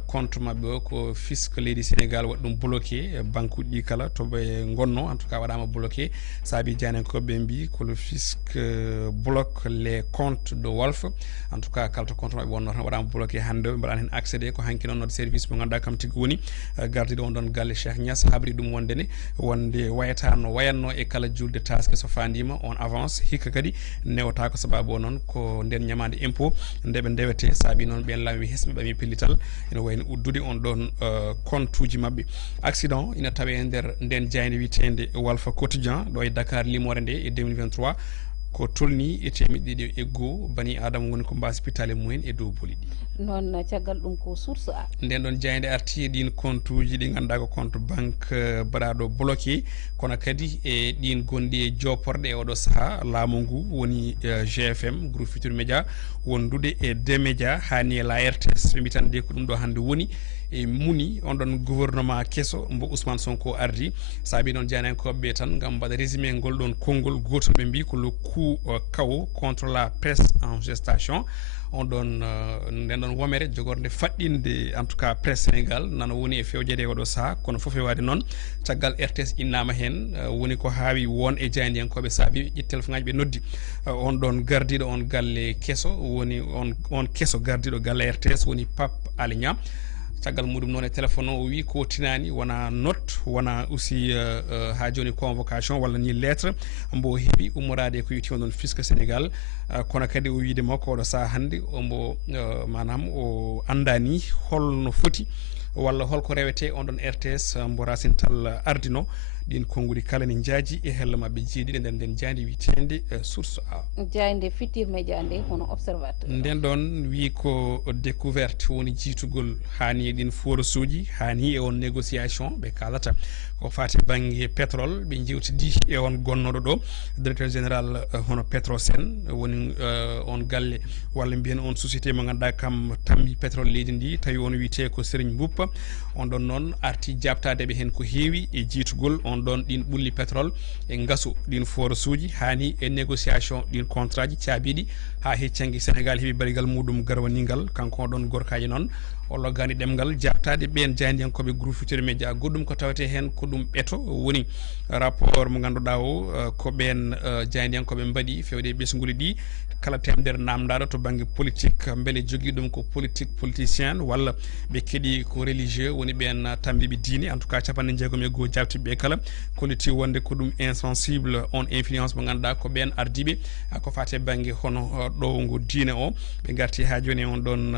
compte mabɓe o ko fisque leydi Sénégal waɗi ɗum bloqué banque uji ɗi kala toɓe gonno en tout cas waɗama bloqué saabi janenkoɓe mbi ko le fisque bloque les comptes de Walf en tout cas kala to compte mabɓe wonno tan waɗama bloqué hande mbaɗani hen accédé ko hanki noon node service mo ganduɗa kam tigui woni gardiɗo on ɗon galle Cheikh Niass habri ɗum wondene wonde julde wayata no wayanno e kala julde taske so fandima on avance hikka kadi newata ko sababu non ko nden nyamande impôt ndebe ndewete saabi non ben lawi hesbe bami pellital ene wayno uddude on don compte uji mabbe accident ina tawe nder nden jayne witende Walfa Quotidien do e Dakar limore nde e 2023 ko tolni e temedde e go bani adam woni ko mbasi pitale mumen e dow bolidi non caggal dum ko source a nden don jayde arti din compte uji di ganda ko compte banque barado bloqué kono kadi e din gondi e joporde e odo saha laamu ngu woni GFM groupe Futur Media wondude e D-Media hani la RTS be bitande ko dum do hande woni e muni on don gouvernement kesso mbo Ousmane Sonko ardi sabi non janen ko be tan ngam bada résumé ngol don kongol gotol be bi ko le coup kaw contre la presse en gestation on don nden don womere jogorde faddinde en tout cas presse Sénégal nana woni e fewjede odo sa kono fofe wadi non tagal RTS innama hen woni ko haawi won e jayndi en ko be sabi yittel fangaaji be noddi on don gardido on galle kesso woni on kesso gardido galle RTS woni Pape Alé tagal mudum non e téléphone o wi ko tinani wana note wana aussi ha joni convocation wala ni lettre mbo hebi umorade ko yiti on fisc Sénégal kono kadi o wiide makko do sa hande mbo manam o andani holno foti walla holko rewete on don RTS mbo rasintal ardino din kongudi kala ni jaaji e hella mabbe jeedi den den jandi witende source a jande Futur Media nde hono observateur den don wi ko découverte woni jitugol hani din forasuji hani e on négociation be kalata ko fati bangi pétrole be jiwtidi e on gonnodo do directeur général hono Petrosen woni on galle walla bien on société mo ganda kam tambi pétrole leydi ndi tawi on wite ko Serigne Mboup on don non arti jabtade be hen ko heewi e jitugol on don din bulli pétrole e ngaso din forasuji hani e négociation din contrat ji ciabidi ha heccangi Sénégal hebi barigal mudum garwaningal kanko don gorkaji non o loggani demgal jabtade ben jandi en kobe groupe Futur Media goddum ko tawete hen ko dum beto woni rapport mo ganduda o ko ben jandi en kobe mbadi fewde besnguli di kala temder namdado to bangi politique mbele jogi dum ko politicien walla be kedi ko religieux woni ben tambibi dini en tout cas capande jeegom e go jabti be kala koliti wonde ko dum insensible on influence mo ganduda ko ben ardibe ko fate bangi hono do ngo diine o be garti ha joni on don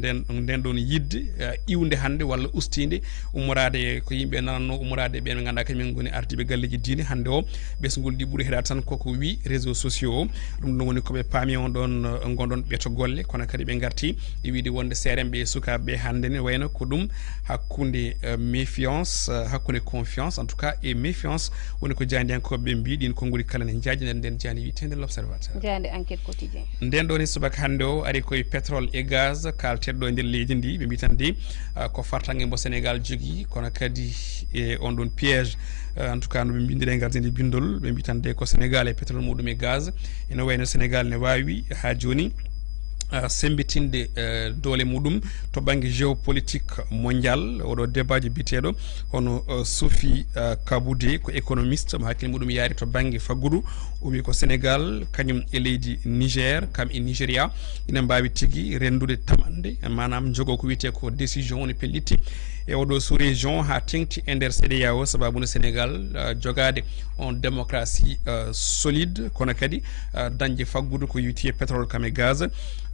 den don yidde iwde hande walla ustinde umorade ko yimbe nanno umorade be ganda kamen goni ardibe galleji diine hande o besngol di buri hedat tan koko wi réseaux sociaux dum do woni ko be pami on don gondon beto golle kono kadi be garti e wiide wonde serembe sukabe hande ne wayno ko dum hakkunde méfiance hakkunde confiance en tout cas et méfiance woni ko jandi en ko be mbi din ko nguri kala ne jaaji den jandi witende l'observateur jandi enquête quotidien nden doni subaka hande o ari koy pétrole et gaz kalteddo nder leydi ndi be mbitande ko fartange mo Sénégal jogi kono kadi e on don piège en tout cas no be bindire ngardinde bindol be mbitande ko Sénégal e pétrole mudum e gaz ene wayno Sénégal ne wawi ha joni sembitinde dole mudum to bangi géopolitique mondial odo débat ji bitedo hono Sophie Kaboudé ko économiste mo hakkil mudum yaari to bangi fagudu o wi ko Sénégal kanyum e leydi Niger kam e Nigeria ina mbawi tigi rendude tamande manam jogo ko wiete ko décision woni pelliti e odo sous région ha tingti e nder CEDEAO sababu no Sénégal jogade on démocratie solide kono kadi dañde faggudu ko yuti pétrole kam e gaz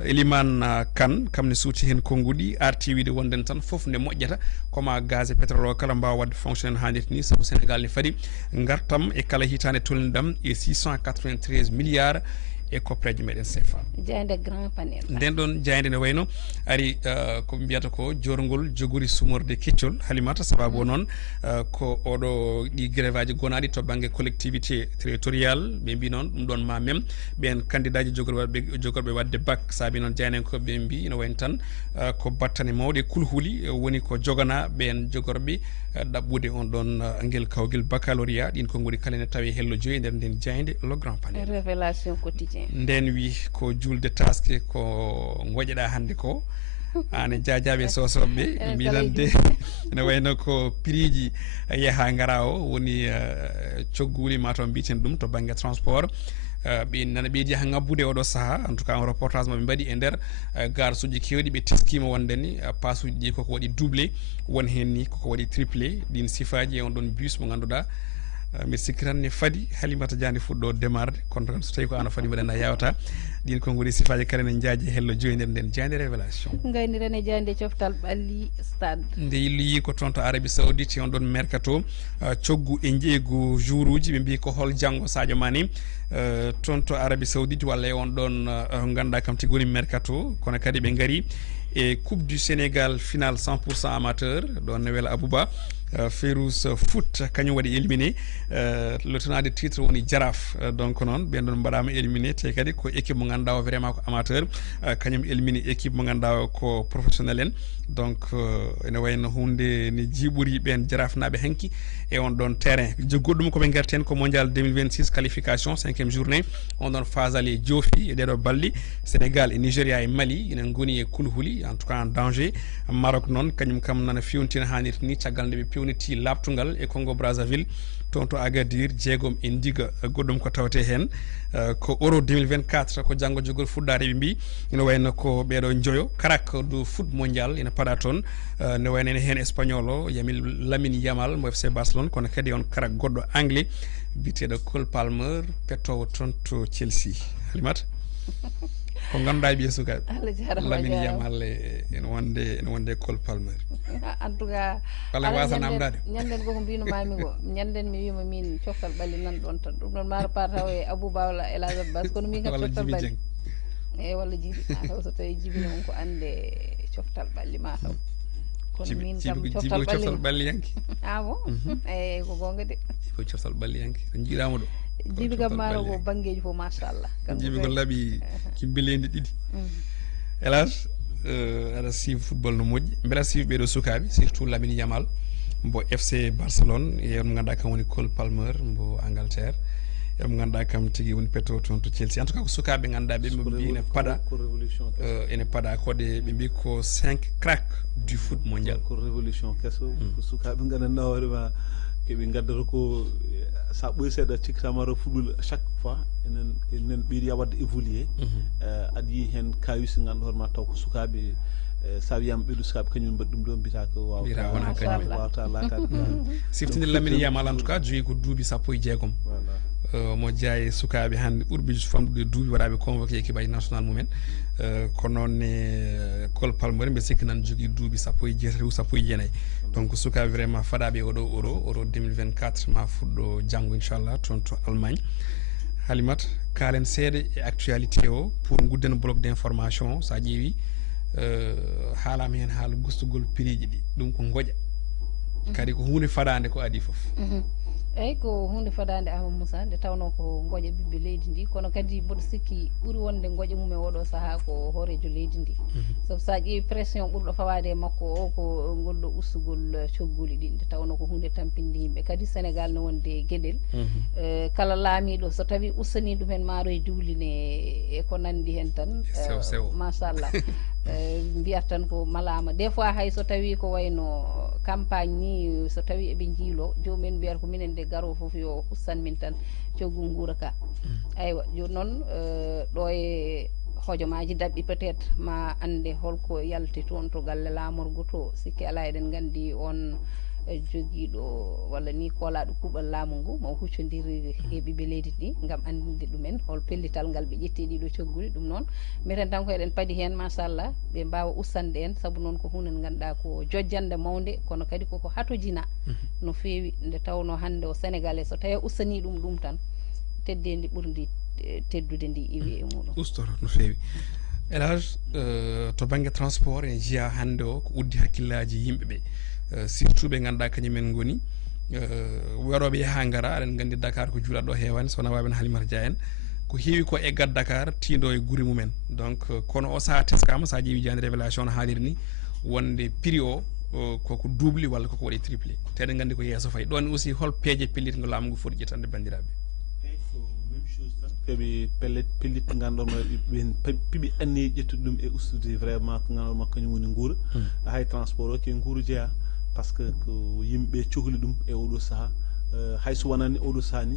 Eliman Kane kamne suuti hen kongudi arti wiide wonden tan fof ne moƴƴata koma gaz e pétrole o kala mbawa wadde fonctionner handirta ni sabu Sénégal ne fadi gartam e kala hitande tolnidam e 693 milliards e koppreje meɗen CFA jayde grand panel nden ɗon jayde ne wayno ari ko mbiyata ko jorgol jogori sumorde keccol halimata sababu noon ko oɗo ɗi grève aji gonaɗi to banggue collectivité territorial ɓe mbi noon ɗum ɗon ma même ɓen candidat ji jogorɓe wadde bac saabi noon jaynen ko ɓe mbi ina wayno tan ko battane mawɗe kulhuli woni ko jogana ɓen jogorɓe ɗaɓɓude on ɗon guel kawguel baccalauréat ɗin ko goni kala ne tawi hello joyi nder nden jayde le grand panel révélation quotidien nden wi ko julde taske ko goƴeɗa hande ko ane jajaɓe sosoɓeɓe mbinande ne wayno ko prix ji yaaha gara o woni cogguli mataw mbiten ɗum to banggue transport ɓe nana ɓeydi ha ngabbude oɗo saaha en tout cas un reportage maɓe mbaɗi e nder gare suji kewɗi ɓe teskima wondeni passe uji ɗi koko waɗi doublé won hen ni koko waɗi triplé ɗin sifaji e on ɗon bus mo ganduɗa mi sikki tan ne fadi Halimata Diande fuɗɗo démarde kono tan so tawi ko an a fadi mbaɗen a yawata ɗin ko ngoni sifaji kala ne jaaji hello joynir nden Diande révélation gaynirene Diande coftal ɓalli stade nde yilloyi ko toon to Arabie Saoudite on ɗon mercato coggu e jeeygu jour uji ɓe mbi ko hol janggo Sadio Mané toon to Arabie Saoudite walla e on ɗon ganduɗa kam tigi woni mercato kono kadi ɓe gaari e coupe du Sénégal final 100% amateur ɗon ne weela Abouba Férouz Foot kañum waɗi éliminé le tenant de titre woni Jaraaf donc noon ɓen ɗon mbaɗama éliminé te kadi ko équipe mo ganduɗa o vraiment ko amateur kañum éliminé équipe mo ganduɗa ko professionnel en donc ene wayno hunde ne jiiɓori ɓen Jaraaf naɓe hanki e on ɗon terrain goɗɗum koɓe garten ko mondial 2026 qualification 5e journée on ɗon phase aller joofi e ɗeɗo balɗi Sénégal e Nigéria e Mali enen goni e kulhuli en tout cas en danger Maroc noon kañum kam nana fewtina hannirta ni caggal nde ɓe pewniti labtugal e Congo Brazzaville toon to Agadir jeegom e ndiga goɗɗum ko tawte hen ko euro 2024 ko janggo jogol fuɗɗade ɓe mbi ene wayno ko ɓeɗo joyo karak du foot mondial ene paɗa toon ne wayno ene hen espagnol o Lamine Yamal mo FC Barcelone kono kadi on karak goɗɗo anglais biteɗo Cole Palmer pettowo toon to Chelsea Halimata ko ganduɗa ɓiye sukaɓe Lamine Yamal ene wonde Cole Palmer en tout cas walla wasa namdade ñanden koko mbinomami ko ñanden mi wima min coftal ɓalli nan ɗon tan ɗum ɗon mara par taw e Abouba walla Elhadj Abbas kono min kam coftal ɓalli e walla jiiɓi mataw so tawi jibine on ko ande coftal ɓalli mataw kono min kam coftal ɓalli yanki ah bon eyyi ko gonga de ko coftal ɓalli yanki so jiiɗama ɗo jiiɓi kam maro ko banggueji fof machallah jiiɓi ko laaɓi kimbelendi ɗiɗi Elhadj aɗa siifa football no moƴƴi beela siifa ɓeɗo sukaɓe surtout Lamine Yamal mbo FC Barcelone e on ganduɗa kam woni Cole Palmer mbo Angleterre e mo ganduɗa kam tigui woni petto toon to Chelsea en tout cas ko sukaɓe ganduɗa ɓe ɓe mbi ene paɗa kode ɓe mbi ko 5 crack du foot mondial ko révolution kesso ko sukaɓe gandanɗa hoorema keɓe gaddata ko sa ɓoyi seeɗa cikkitamaro football chaque fois enen ɓeydi wadde évolué aɗa yi hen kawisi ganduɗa hoorema taw ko sukaɓe sa wiyama ɓeɗo sukaɓe kañum mbaɗi ɗum ɗo mbita ko wona kañum wawata latade siftinde Lamine Yamal en tout cas jogui ko duuɓi 16 mo jeeya sukaɓe hande ɓurɓe famɗude duuɓi waɗaɓe convoqué équipe aji national mumen ko noonne Cole Palmer mbiɗa sikki nan jogui duuɓi 16 ou 19 donc sukaɓe vraiment faɗaɓe oɗo euro 2024 ma fuɗɗo janggo inchallah toon to Allemagne Halimata kalen seeɗa e actualité o pour gudden bloc d' information sa ƴeewi haalama hen haala gustugol prix ji ɗi ɗum ko gooƴa kadi ko hunde faɗade ko adi foof eyyi ko hunde fadande Amadou Moussa nde tawno ko gooƴa ɓiɓɓe leydi ndi kono kadi mboɗo sikki ɓuuri wonde gooƴa mum e oɗo saaha ko hoorejo leydi ndi sabu sa ƴeewi pression ɓurɗo fawade e makko o ko ngolɗo ustugol cogguli ɗi nde tawno ko hunde tampinde yimɓe kadi Sénégal ne wonde gueɗel kala laamiɗo so tawi ustani ɗumen maaro e diwline e ko nandi hen tan machallah mbiyat tan ko malama des fois hay so tawi ko wayno campagne ni so tawi eɓe jiilo jomumen mbiyata ko minen de garo foof yo ustan min tan coggu guura ka aywa joni noon ɗo e hojomaji dabɓi peut être ma ande holko yalti toon to galle lamorgo to sikki ala eɗen gandi on joguiɗo walla ni kolaɗo kuuɓal laamu ngu mo huccodiri e ɓiɓɓe leydi ɗi gam andinde ɗumen hol pellital ngal ɓe ƴetti ɗiɗo cogguli ɗum noon miten tan ko eɗen paadi hen machallah ɓe mbawa ustandi en saabu noon ko hunde nde ganduɗa ko jojjande mawde kono kadi koko hatojina no fewi nde tawno hande o sénégalais so tawi ustani ɗum tan teddedi ɓurdi teddude ndi iwi e muɗum ustoro no fewi Elhadj to banggue transport en jiya hande o ko uddi hakkillaji yimɓeɓe surtout ɓe ganduɗa kañumen goni waroɓe yaaha gara aɗen gandi Dakar ko juulaɗo hewani sowona wawen Halimata Dia en ko heewi ko eggat Dakar tiido e guure mumen donc kono o saaha teskama sa ƴeewi Diande révélation no haaliri ni wonde prix o koko double walla koko waɗi triplé te eɗen gandi ko yeeso fayi ɗon aussi hol peeje pellitgo laamu ngu foti ƴettande bandiraɓe keɓe pellit ganduɗon ɓen piiɓi anni ƴettude ɗum e ustude vraiment ko ganduɗoma kañum woni guura hay transport o ke guuru jeeya par ce que ko yimɓe cohli ɗum e oɗo saaha hayso wonani oɗo saaha ni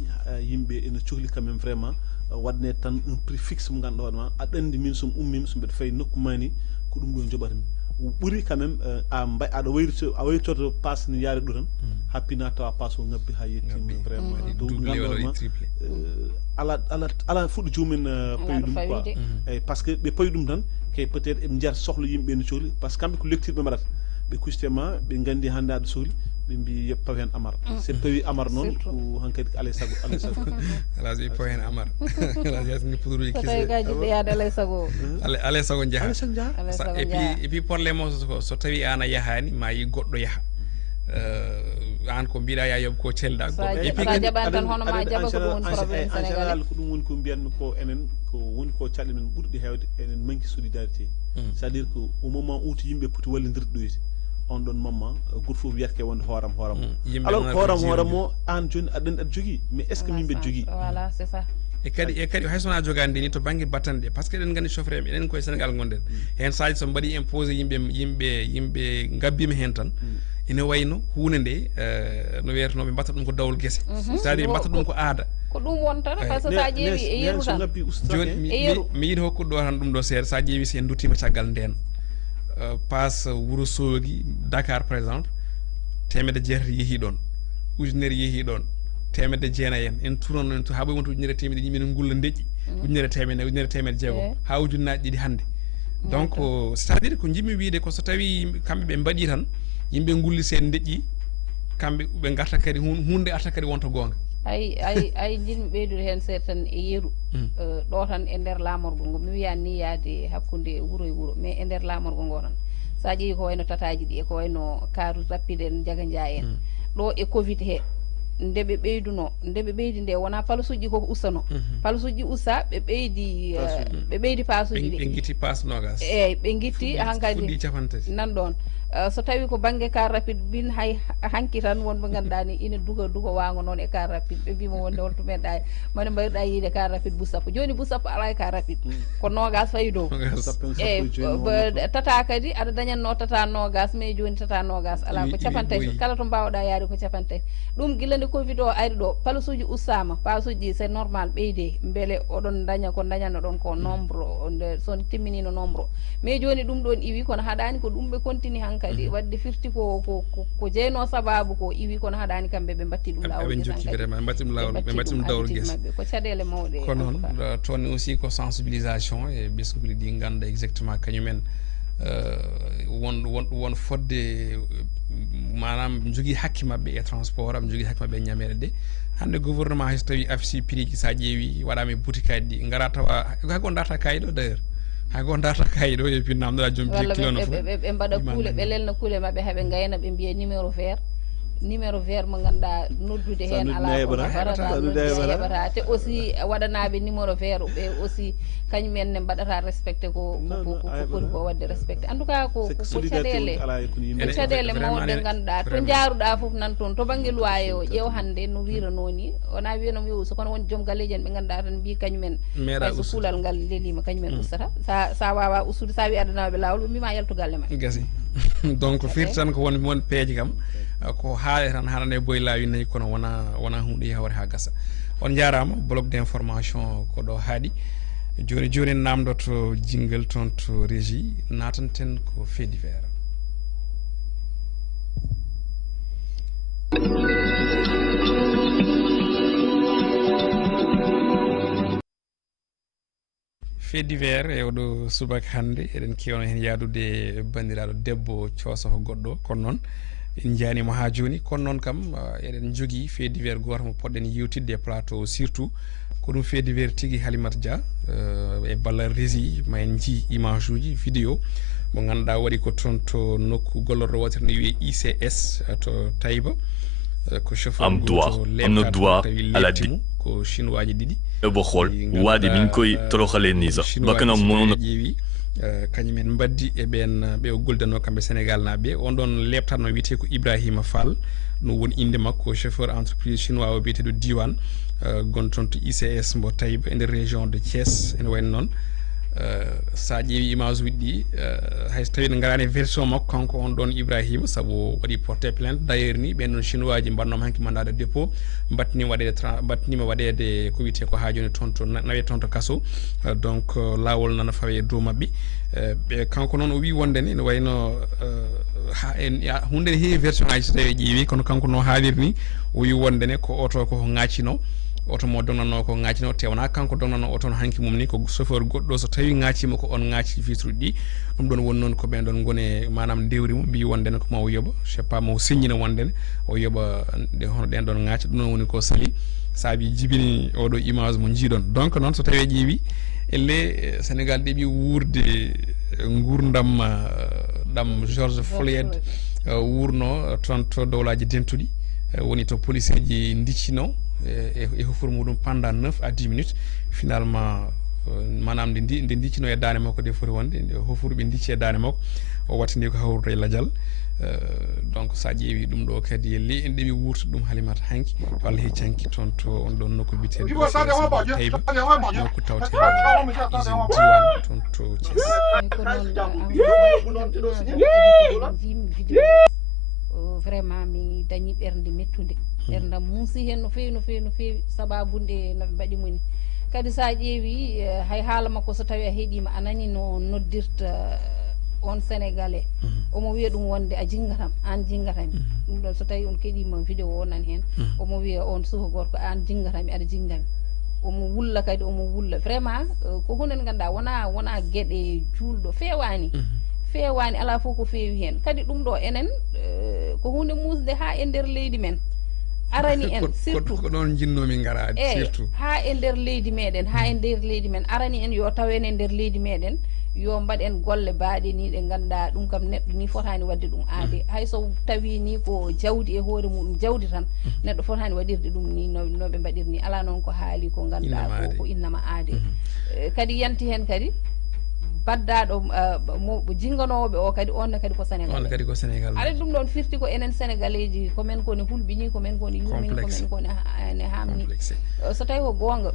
yimɓe ene cohli quand même vraiment wadne tan un prix fixe mo ganduɗa hoorema aɗa andi min somi ummima so mbeɗa fayi nokku mani ko ɗum ɗo joɓatami ɓuri quand même a mbay aɗa wayritoto passe ni yaari ɗo tan happina tawa passe o ngabbi ha yettima vraiment dow ganndorma ala fuɗɗo jomumen payi ɗum quoi eyyi par ce que ɓe payi ɗum tan kay peut être eɓe jiyata sohla yimɓe no cohli par ce que kamɓe ko lecture ɓe mbaɗata ɓe kusitema ɓe gandi hannde aɗa sohli ɓe mbi yeb paw hen amar so pawi amar noon ko hankkadi alay sago alay sago ala so paw hen amar ala jasni poudre so tawi gaji ɓeyade alay sago alay sago jaaha et puis probléme o so tawi an a yahani ma yi goɗɗo yaaha an ko mbiɗa ya yoɓ ko telɗa sa jaɓani tan hono ma jaɓa ko ɗum woni probléme en général ko ɗum woni ko mbiyanmi ko enen ko woni ko caɗɗe men ɓurɗi hewde enen manque solidarité c'est à dire que au moment où to yimɓe poti wallidirde ɗoyti on ɗon moment goto fof wiyata wonde hooram hooram alors hooram o an joni aɗa jogui mais est ce que min mbeɗa jogui voilà c'est ça e kadi hay sona jogande ni to banggue battane ɗe par ce que eɗen gandi chauffeur en enen koye Sénégal gonɗen hen saji so mbaɗi imposé yimɓe gabbima hen tan ina wayno hunde nde no wiyetenoɓe mbatta ɗum ko dawol guese c'est à dire mbatta ɗum ko aada ko ɗum wontata par ce que sa ƴeewi e yeru tan joni mi yiɗi hokkude ɗo tan ɗum ɗo seeɗa sa ƴeewi si en duttima caggal nden passe Wourossogui Dakar par exemple 1.0 yeehi ɗon ujunere yeehi ɗon 1.9 en turono en ha ɓoy wonta ujunere temedde yimɓe ne gulla deƴƴi ujunere temedde jeegom ha ujunnaji ɗiɗi hannde donc c'est à dire ko jimmi wiide ko so tawi kamɓe ɓe mbaɗi tan yimɓe gulli sen deƴƴi kamɓe ɓe garta kadi hunde arta kadi wonta gonga ay jinmi ɓeydude hen seeɗa tan e yeru ɗo tan e nder lamorgo ngo mi wiyani ni yaade hakkude wuuro e wuuro mais e nder lamorgo ngo tan sa ƴeewi ko wayno tataji ɗi e ko wayno karu rapide en jaga dia en ɗo e covid he ndeɓe ɓeydi nde wona palusuji koko ustano palusuji usta ɓe ɓeydi pasuji ɗi ɓe guitti passe nogas eyyi ɓe guitti hankadi nan ɗon so tawi ko banggue car rapide bin hay hanki tan wonɓe ganduɗa ni ina duga wango noon e car rapide ɓe mbima wonde holto meɗɗa mane mbayruɗa yiide car rapide bus sappo joni bus sappo ala e car rapide ko nogas fayi dow eyyi tata kadi aɗa dañanno tata nogas mais joni tata nogas ala ko capantati kala to mbawɗa yaade ko capantati ɗum guila nde covid o ari ɗo palusuji ustama pasuji c'est normal ɓeyde beele oɗon daña ko dañanno ɗon ko nombre nde son timminino nombre mais joni ɗum ɗon iwi kono haɗani ko ɗum ɓe continue hankadi wadde firti ko jeyno sababu ko iwi kono haɗani kamɓe ɓe batti ɗum lawol ɓe jokki vraiment ɓe batti ɗum dawol guese ko caɗele mawɗe ko noon toon aussi ko sensibilisation e ɓesguji ɗi ganda exactement kañumen won fodde manam jogui hakke mabɓe e transport am jogui hakke mabɓe e ñamere ɗe hande gouvernement hay so tawi affici prix ji sa ƴeewi waɗama e boutique aji ɗi gara tawa haygo darta kayiɗo d' ailleurs haygo darta kayiɗo e puis namdoɗa joom biye kilono fo ɓe mbaɗa kuule ɓe lelna kuule mabɓe haaɓe gayna ɓe mbiya numéro vert mo ganduɗa noddude hen ala ko heɓata te aussi waɗanaɓe numéro vert ɓe aussi kañumen ne mbaɗata respecté ko foti ko wadde respecté en tout cas ko caɗele mawɗe ganduɗa to jaaruɗa foof nan toon to banggue loyer o ƴeew hande no wirano ni wona wiyanoma yo usta kono won joom galleji en ɓe ganduɗa tan mbi kañumen hayso kuulal ngal lelima kañumen ustata sa wawa ustude sa wi adanaɓe lawol ɓe mbima yaltu galle ma gasi donc firti tan ko won peeje kam ko haale tan haɗane e boye laawi nayyi kono wona hunde yawre ha gasa on jarama bloc d' information ko ɗo haaɗi joni namdoto jingle toon to régie natanten ko fait divers fait divers e oɗo subaka hannde eɗen kewno hen yaadude bandiraɗo debbo coosoho goɗɗo kono noon en janimo ha joni kono noon kam eɗen jogui fait divers goto mo poɗɗen yewtidde e plateau surtout ko ɗum fait divers tigui Halimata Dia e ballal régie ma en jii image uji vidéo mo ganduɗa waɗi ko toon to nokku gollorɗo wotere no wiye ICS to Taïba ko chauffeur no doit à la di ko chinois ji ɗiɗi bo xool waadi min koy toroxale ni sax bakana mono ƴeewi kañumen mbaddi e ɓen ɓe o goldano kamɓe Sénégal naɓe on ɗon lebtanno wiyete ko Ibrahima Fall no woni inde makko chauffeur entreprise chinois o biyeteɗo diwan gon toon to ICS mbo Taïba e nder région de Thiès ene wayno noon sa ƴeewi image uji ɗi hayso tawi ne garani version makko kanko on ɗon Ibrahima saabu waɗi porté plainte d' ailleurs ni ɓen ɗon chinois ji mbannom hanki mandat de dépôt battinima waɗede ko wiyete ko ha joni toon to nawe toon to kaso donc lawol nana fawe dow mabɓe ɓe kanko noon o wi wonde ni ne wayno hunde ne heewi version ngaji so tawi ƴeewi kono kanko no haaliri ni o wi wonde ne ko oto koko ŋaccino oto mo donnanno ko ŋaccino tewna kanko donnanno oto no hanki mum ni ko chauffeur goɗɗo so tawi ŋaccima ko on ŋacci vitre ɗi ɗum ɗon woni noon ko ɓen ɗon gone manam dewri mum mbi wondene ko ma o yoɓa je sais pas mo signina wondene o yoɓa hono ɗen ɗon ŋacci ɗum ɗon woni ko sali saabi jibini oɗo image mo jiiɗon donc noon so tawi ƴeewi elle Sénégal ɗeɓi wurde gurdam ɗam George Floyd wurno toon to dowlaji dentuɗi woni to police ji diccino e hofur muɗum pendant 9 à 10 minutes finalement manam nde diccino e dane makko de foti wonde hofurɓe dicci e dane makko o wattini ko hawrude e ladial donc sa ƴeewi ɗum ɗo kadi le en ɗeɓi wurta ɗum halimata hanki walla hecci hanki toon to on ɗon nokku biteɗe tayba nokku tawte usine diwan toon to Thiès vraiment mi dañi ɓernde mettude ɓerdam muusi hen no fewi no fewi no fewi sababude noɓe mbaɗi moni kadi sa ƴeewi hay haala makko so tawi a heeɗima a nani no noddirta on sénégalais omo wiya ɗum wonde a jingatam an jingatami ɗum ɗon so tawi on keeɗima vidéo o nan hen omo wiya on suka gorko an jingatami aɗa jingami omo wulla kadi omo wulla vraiment ko hunde nde ganduɗa wona gueɗe julɗo fewani ala fof ko feewi hen kadi ɗum ɗo enen ko hunde musde ha e nder leydi men arani en surtout ko ɗon jinnomi garade surtout ha e nder leydi meɗen arani en yo tawen e nder leydi meɗen yo mbaɗen golle baaɗe ni ɗe ganduɗa ɗum kam neɗɗo ni fotani wadde ɗum aade hayso tawi ni ko jawdi e hoore muɗum jawdi tan neɗɗo fotani waɗirde ɗum ni noɓe mbaɗirni ala noon ko haali ko ganduɗa ko innama aade kadi yanti hen kadi baddaɗo mo jinganoɓe o kadi onne kadi ko Sénégal aɗa ɗum ɗon firti ko enen sénégalais ji komin koni hulɓini komin koni yumini komin koni ne hamni so tawi ko gonga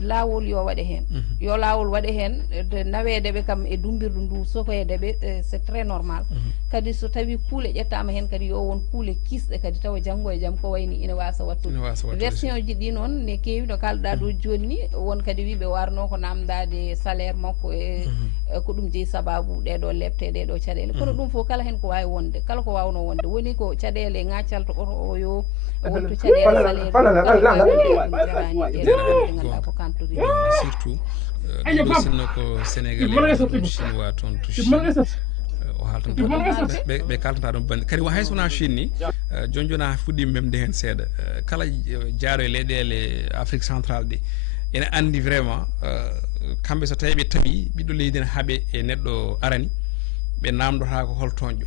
lawol yo waɗe hen yo lawol waɗe hen nawedeɓe kam e dumbirdu ndu sokoyedeɓe c'est très normal kadi so tawi kuule ƴettama hen kadi yo won kuule kisɗe kadi tawa janggo e jaam ko wayni ina wasa wattude version ji ɗi noon ne kewi no kalɗa ɗo joni ni won kadi wiɓe warno ko namdade salaire makko e ko ɗum jeeyi sababu ɗeɗo lebte ɗeɗo caɗele kono ɗum fof kala hen ko wawi wonde kala ko wawno wonde woni ko caɗele ŋaccalto oto o yo wonto caɗele salaire ko kantori surtout ɗo sinno ko sénégalais chinois toon to Chine o haltanta ɓe kaltanta ɗum bande kadi hay sowona Chine ni joni joni ha fuɗɗima memde hen seeɗa kala jaaro e leyɗele Afrique centrale ɗi ene andi vraiment kamɓe so tawi ɓe tawi ɓiɗɗo leydi ne haaɓe e neɗɗo arani ɓe namdota ko hol toñƴo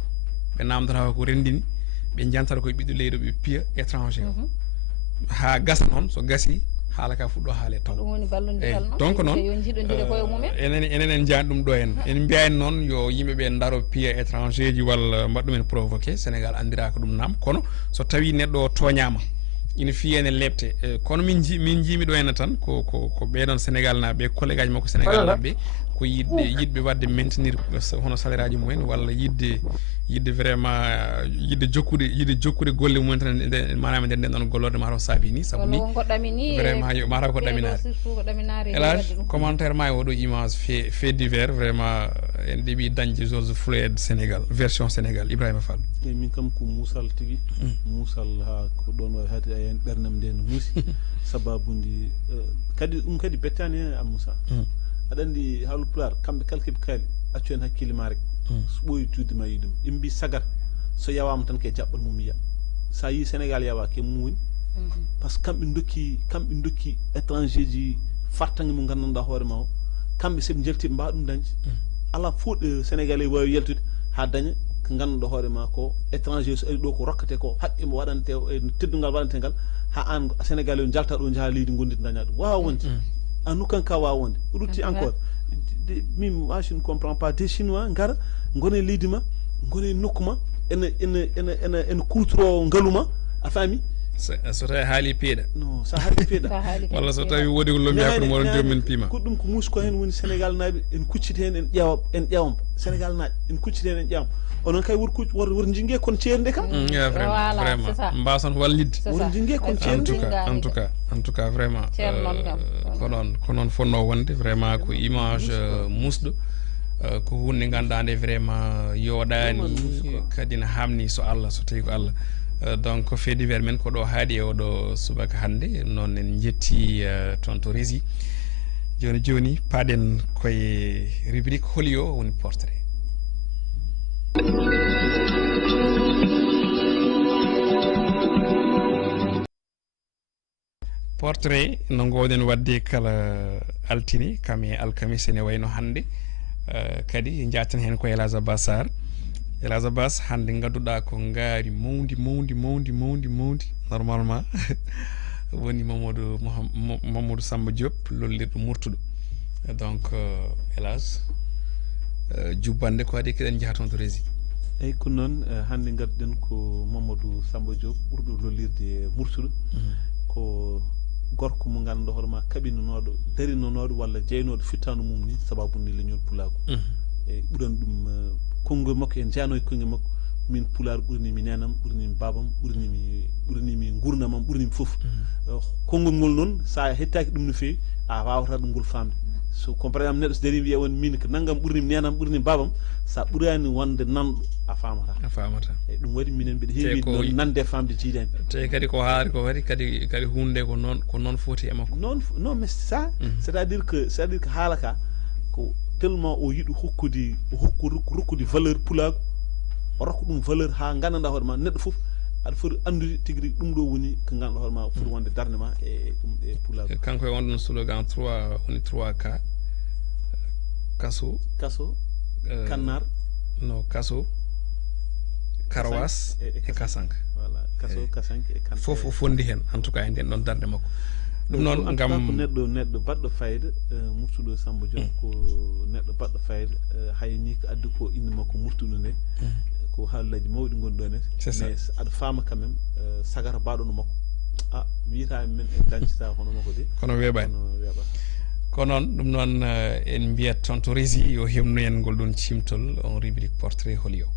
ɓe namdota ko rendini ɓe jantata koye ɓiɗɗo leydi ɓe piya étranger ha gasa noon so gasi haala ka fuɗɗo haale taw donc noon enen en jaani ɗum ɗo en en mbiyani noon yo yimɓeɓe daro piya étranger ji walla mbaɗɗumen provoqué Sénégal andira ko ɗum nam kono so tawi neɗɗo o toñama ina fiye ene lebte kono min jiimi ɗo henna tan ko ɓeɗon Sénégal naɓe collégue aji makko Sénégal naɓe ko yidɓe wadde maintenir hono salaire aji mumen walla yidde vraiment yidde jokkude golle mumen tan manama nden ɗon gollorde mataw saabi ni saabu ni vraiment mataw ko ɗaminare elage commentaire ma e oɗo image fait divers vraiment en ɗeɓi dañde George Floyd Sénégal version Sénégal Ibrahima Fall min kam ko muusal tigui muusal ha ko ɗon wawi hade en ɓernam nde no muusi sababude kadi ɗum kadi bettani hen am Moussa aɗa andi haalu pulaar kamɓe kala keeɓe kaali accu hen hakkille ma rek so ɓooyi tudde ma yi ɗum yimɓe mbi sagat so yawama tan ke jaɓɓal mum yiya sa yi Sénégal yawa ke mum woni par ce que kamɓe dokki étranger ji fartange mo gandanɗa hoore ma o kamɓe seɓe jaltiɓe mbawa ɗum dañde ala fof ɗo sénégalais wawi yaltude ha daña ko ganduɗa hoore ma ko étranger so ari ɗo ko rokkate ko haqqe mo waɗante teddugal waɗante ngal ha an sénégalais o jalta ɗo jaaha leydi gondidi daña ɗum wawa wonde en aucun cas wawa wonde rutti encore min moi je ne comprends pas des chinois gara gone leydi ma gone nokku ma ene kutoro ngaluma a faami so tawi haali peeɗa non sa haali peeɗa walla so tawi woodi ko lommi hakkude moɗon jomumen pima ko ɗum ko musko hen woni Sénégal naaɓe en kucciti hen en ƴewam Sénégal naaɓe en kucciti hen en ƴewam onon kay wor jingue kono ceernde kam vraiment mbason wallidde wor jingue kono ceernde en tout cas vraiment ko noon fonno wonde vraiment ko image musɗo ko hunde ganduɗa nde vraiment yooɗani kadi ne hamni so Allah so tawi ko Allah donc fait divers men ko ɗo haaɗi e oɗo subaka hannde noon en jetti toon to rési joni paaɗen koye rubrique holi o woni portrait portrait no gowɗen wadde kala altini kam e alkamis ene wayno hannde kadi jatten hen ko Elhadj Abbas Sarr Elhadj Abbas hannde gadduɗa ko ngaari mawdi normalement woni Mamadou Samba Diop lollirɗo murtuɗo donc Elhadj jubbande ko waɗi keɗen jaha toon to rési eyyi ko noon hannde gadduɗen ko Mamadou Samba Diop ɓurɗo lollirde murtuɗo ko gorko mo ganduɗa hoorema kaɓinonoɗo darinonoɗo walla jeynoɗo fittanu mum ni sababude leñol pulago eyyi ɓuurani ɗum konngol makko en jeyano e konngol makko min pular ɓuranimi nenam ɓuranimi babam ɓuranimi gurnamam ɓuranimi foof konngol ngol noon sa hettaki ɗum no fewi a wawata ɗum ngol famde so comme par exemple neɗɗo so dari wiya won min ko naggam ɓuranimi nenam ɓuranimi babam sa ɓurani wonde nanɗo a famata eyyi ɗum waɗi minen mbiɗa heewi noon nande famde jiidani te kadi ko haari ko waɗi kadi hunde ko noon foti e makko non mais ça c'est à dire que haala ka ko tellement o yiɗi rokkude valeur pulago o rokka ɗum valeur ha gandanɗa hoorema neɗɗo foof aɗa foti andude tigui rigui ɗum ɗo woni ko ganduɗa hoorema foti wonde darde ma e ɗum e pulago kanko e wonɗon slogan 3 woni 3K kaso kannar no kaso karawas e kasanka voilà kaso kasanka e kan fof o fondi hen en tout cas e nden ɗon darde makko ɗum noon gam ko neɗɗo baɗɗo fayida murtuɗo Samba Diop ko neɗɗo baɗɗo fayida hayni ko addi ko inde makko murtuɗo nde ko haalullaji mawɗi gonɗi ɗon mais aɗa faama quand même sagara baɗono makko wiyata men e dancita hono makko de kono weeɓani ko noon ɗum noon en mbiyat toon to rési yo hemnu en ngol ɗon cimtol on rubrique portrait holi o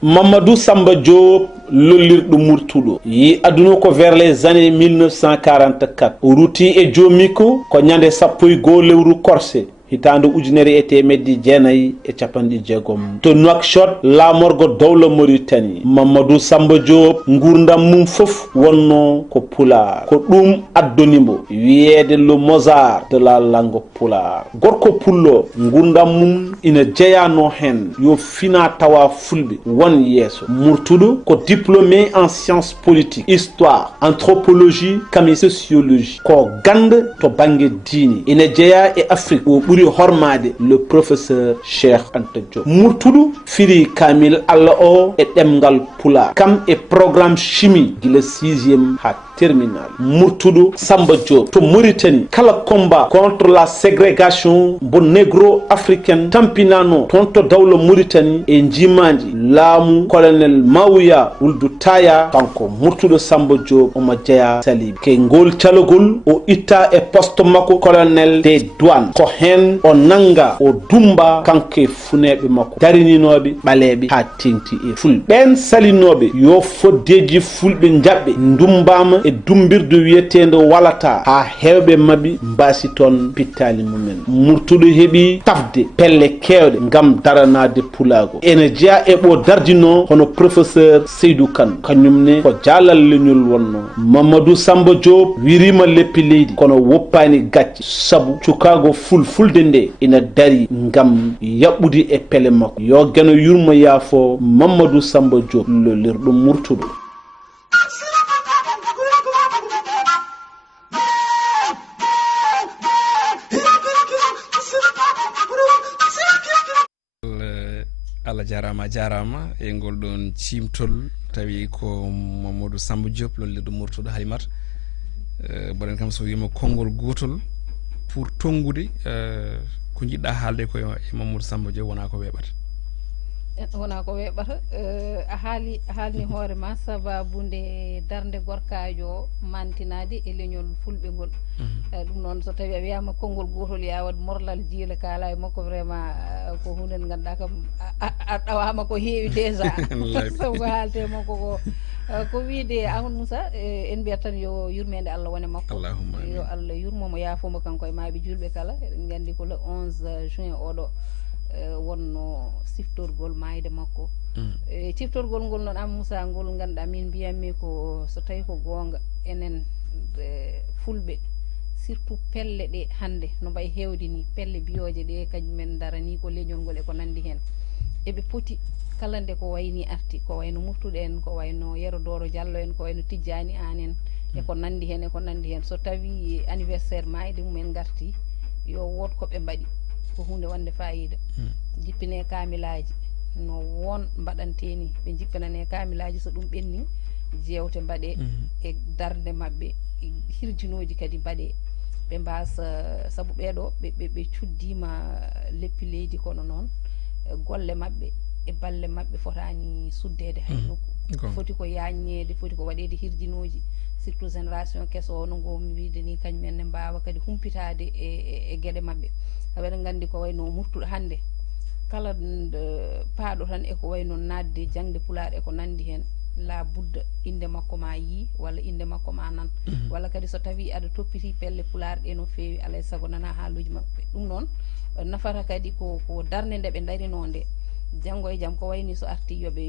Mamadou Samba Diop lollirɗo murtuɗo yi aduna ko vers les années 1944 o ruti e jomiko ko ñande 11 lewru korse hitande ujunere e temedde jeenayyi e capanɗe jeegom to Nouakchott lamorgo dowla Mauritanie Mamadou Samba Diop gurdam mum foof wonno ko pular ko ɗum addonimo wiyede le Mozart de la langue pular gorko pullo gurdam mum ina jeyano hen yo fina tawa fulɓe won yeeso murtuɗo ko diplômé en sciences politiques histoire anthropologie kami sociologie ko gande to banggue diine ina jeeya e Afrique o ɓuuri hormade le professeur Cheikh Anta Diop murtuɗo firi kamil Allah o e ɗemgal pulaar kam e programme chimie gila 6e ha terminal murtuɗo Samba Diop to Mauritanie kala combat contre la ségrégation bo négro africaine tampinano toon to dawla Mauritanie e jimaji laamu colonel Mawuya Wuldu Taya kanko murtuɗo Samba Diop omo jeeya salibi ke ngol calogol o itta e poste makko colonel des douanes ko hen o nanga o dumba kanko e funeɓe makko darininoɓe ɓaleɓe ha tengti e fulɓe ɓen salinoɓe yo foddeji fulɓe jaɓɓe dumbama e dumbirdu wiyetede walata ha hewɓe mabɓe mbasi toon pittali mumen murtuɗo heeɓi tafde pelle kewɗe gam daranade pulago ene jeeya e ɓo dardino hono professeur Seydou Kane kañumne ko jaalal leñol wonno Mamadou Samba Diop wirima leppi leydi kono woppani gacce saabu cukago fulfulde nde ina dari gam yaɓɓude e pelle makko yo geno yurmo yaafo Mamadou Samba Diop lollirɗo murtuɗo Allah jarama e ngol ɗon cimtol tawi ko Mamadou Samba Diop lollirɗo murtuɗo Halimata boɗen kam so wima konngol gotol pour tongude ko jiɗɗa haalde ko e Mamadou Samba Diop wona ko weɓata wona ko weɓata a haalni hoore ma sababunde darde gorkajo mantinade e leñol fulɓe ngol ɗum noon so tawi a wiyama konngol gotol ya waɗ morlal jiila kala e makko vraiment ko hunde nde ganduɗa kam a ɗawama ko heewi déjà sabu ko haalte makko ko wiide Amadou Moussa en mbiyat tan yo yurmede Allah wone makko yo Allah yurmomo yaafomo kanko e maaɓe julɓe kala eɗen gandi ko le 11 juin oɗo wonno siftorgol mayde makko e siftorgol ngol noon Amadou Moussa ngol ganduɗa min mbiyatmi ko so tawi ko gonga enen fulɓe surtout pelle ɗe hande no mbayi hewde ni pelle biyoje ɗe kañumen darani ko leñol ngol e ko nandi hen eɓe poti kala nde ko wayni arti ko wayno murtuɗo en ko wayno Yero Doro Diallo en ko wayno Tidjani An en e ko nandi hen e ko nandi hen so tawi anniversaire mayde mumen garti yo wood koɓe mbaɗi ko hunde wonde fayida jippine kamilaji no won mbaɗanteni ɓe jippinane kamilaji so ɗum ɓenni jewte mbaɗe e darde mabɓe hirjinoji kadi mbaɗe ɓe mbasa saabu ɓeɗo ɓe cuddima leppi leydi kono noon golle mabɓe e balle mabɓe fotani suddede hay nokku foti ko yaññede foti ko waɗede hirjinoji surtout génération kesso no gomi wiide ni kañumen ne mbawa kadi humpitade e gueɗe mabɓe aɓeɗa gandi ko wayno murtuɗo hande kala paaɗo tan eko wayno nadde jangde pulaar eko nandi hen la budda inde makko ma yi walla inde makko ma nan walla kadi so tawi aɗa toppiti pelle pulaar ɗe no fewi alay saago nana haaluji mabɓe ɗum noon nafata kadi ko darde nde ɓe darino nde janggo e jaam ko wayni so arti yoɓe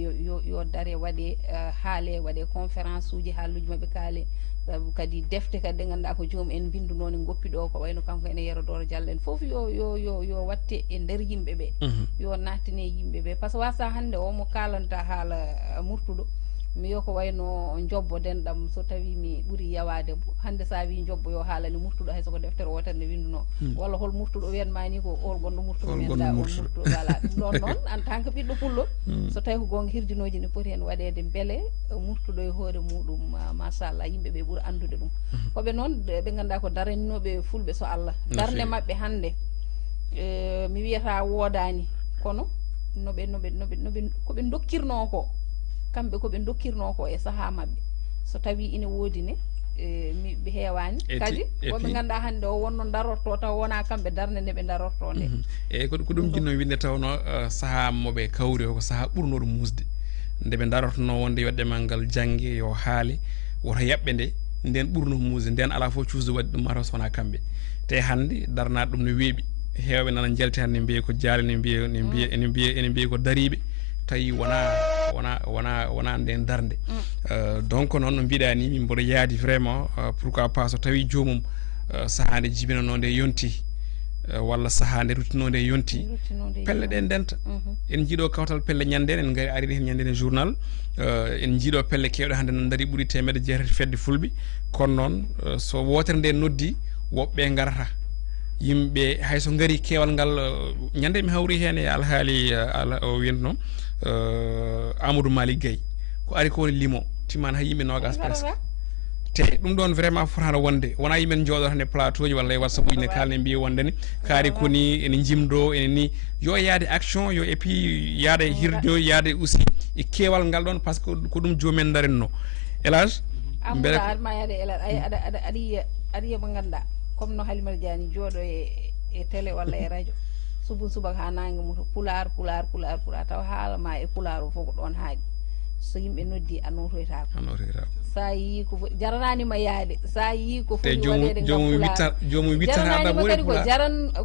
yo dare waɗe haale waɗe conférence uji haaluji mabɓe kaale sabu kadi defte kadi ɗe ganduɗa ko joomum en bindu noon en goppi ɗo ko wayno kanko ene Yero Doro Diallo en foof yo watte e nder yimɓe ɓe yo nattine yimɓe ɓe par ce que wasa hande o mo kalanta haala murtuɗo mi yo ko wayno jobbo denɗam so tawi mi ɓuuri yawade hande sa wi jobbo yo haalani murtuɗo hay soko deftere wotere nde winduno walla hol murtuɗo wiyanma ni ko hol gonɗo murtuɗo wiyanda on murtuɗo voilà ɗum ɗon noon en tant que ɓiɗɗo pullo so tawi ko gonga hirjinoji ne poti hen waɗede beele murtuɗo e hoore muɗum machallah yimɓe ɓe ɓuura andude ɗum koɓe noon ɓe ganduɗa ko daraninoɓe fulɓe so Allah darde mabɓe hande mi wiyata woodani kono koɓe dokkirno ko kamɓe koɓe dokkirno ko e saaha mabɓe so tawi ine woodine ɓe heewani kadi woɓe ganduɗa hande o wonno darorto taw wona kamɓe darde nde ɓe darorto nde eyyi ko ɗum jinno winde tawno saaha moɓe kawri o ko saaha ɓurnoɗo musde nde ɓe darortono wonde yo ɗemal ngal jangge yo haale woto yaɓɓe nde nden ɓurno musde nden ala fof cuusde waɗi ɗum mataw sowona kamɓe te hande darnaɗo ɗum no weeɓi hewɓe nana jelte hande mbiye ko jaale ene mbiye ko dariɓe tawi wona nden darde donc noon no mbiɗa ni min mboɗo yaadi vraiment pourquoi pas so tawi jomum saaha nde jibinano nde yonti walla saaha nde ruttino nde yonti pelle ɗe ndenta en jiiɗo kawtal pelle ñanden en gari ari hen ñanden e journal en jiiɗo pelle kewɗe hande nan daari ɓuuri temedde jeetati fedde fulɓe kono noon so wotere nde noddi woɓɓe garata yimɓe hayso gari kewal ngal ñande mi hawri hen e alhaali o wiyatno Amadou Malick Gueye ko ari ko woni limo timmani hay yimɓe nogas presque te ɗum ɗon vraiment fotano wonde wona yimɓe jooɗo tan e plateau ji walla e whatsapp uji ne kalne mbiye wonde ni kaari koni ene jimdo ene ni yo yaade action yo et puis yaade hirdo yaade aussi e kewal ngal ɗon par ce que ko ɗum joomen darenno élage beele ma yaade élage aɗa yiya mo ganduɗa comme no Halimata Diani jooɗo e télé walla e radio subaka ha nangue muto pular taw haalama e pular o fof ko ɗon haaɗi so yimɓe noddi a notoytako sa yi ko jarananima yaade sa yi ko foti waɗede jomum jarananima kadi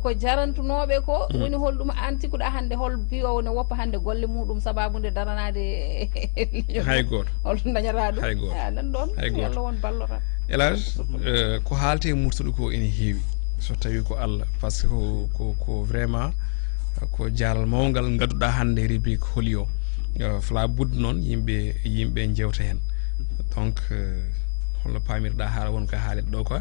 ko jarantunoɓe ko woni holɗum an sikkuɗa hande hol biyowo ne woppa hande golle muɗum sababude daranade hay goto holɗum dañata ɗum nan ɗon Allah won ballota élage ko haalte murtuɗo ko ene heewi so tawi ko Allah par ce que ko vraiment ko jaaral mawgal gadduɗa hande rubrique holi o fala budde noon yimɓe jewta hen donc holno pamirɗa haala won ko haalet ɗo ko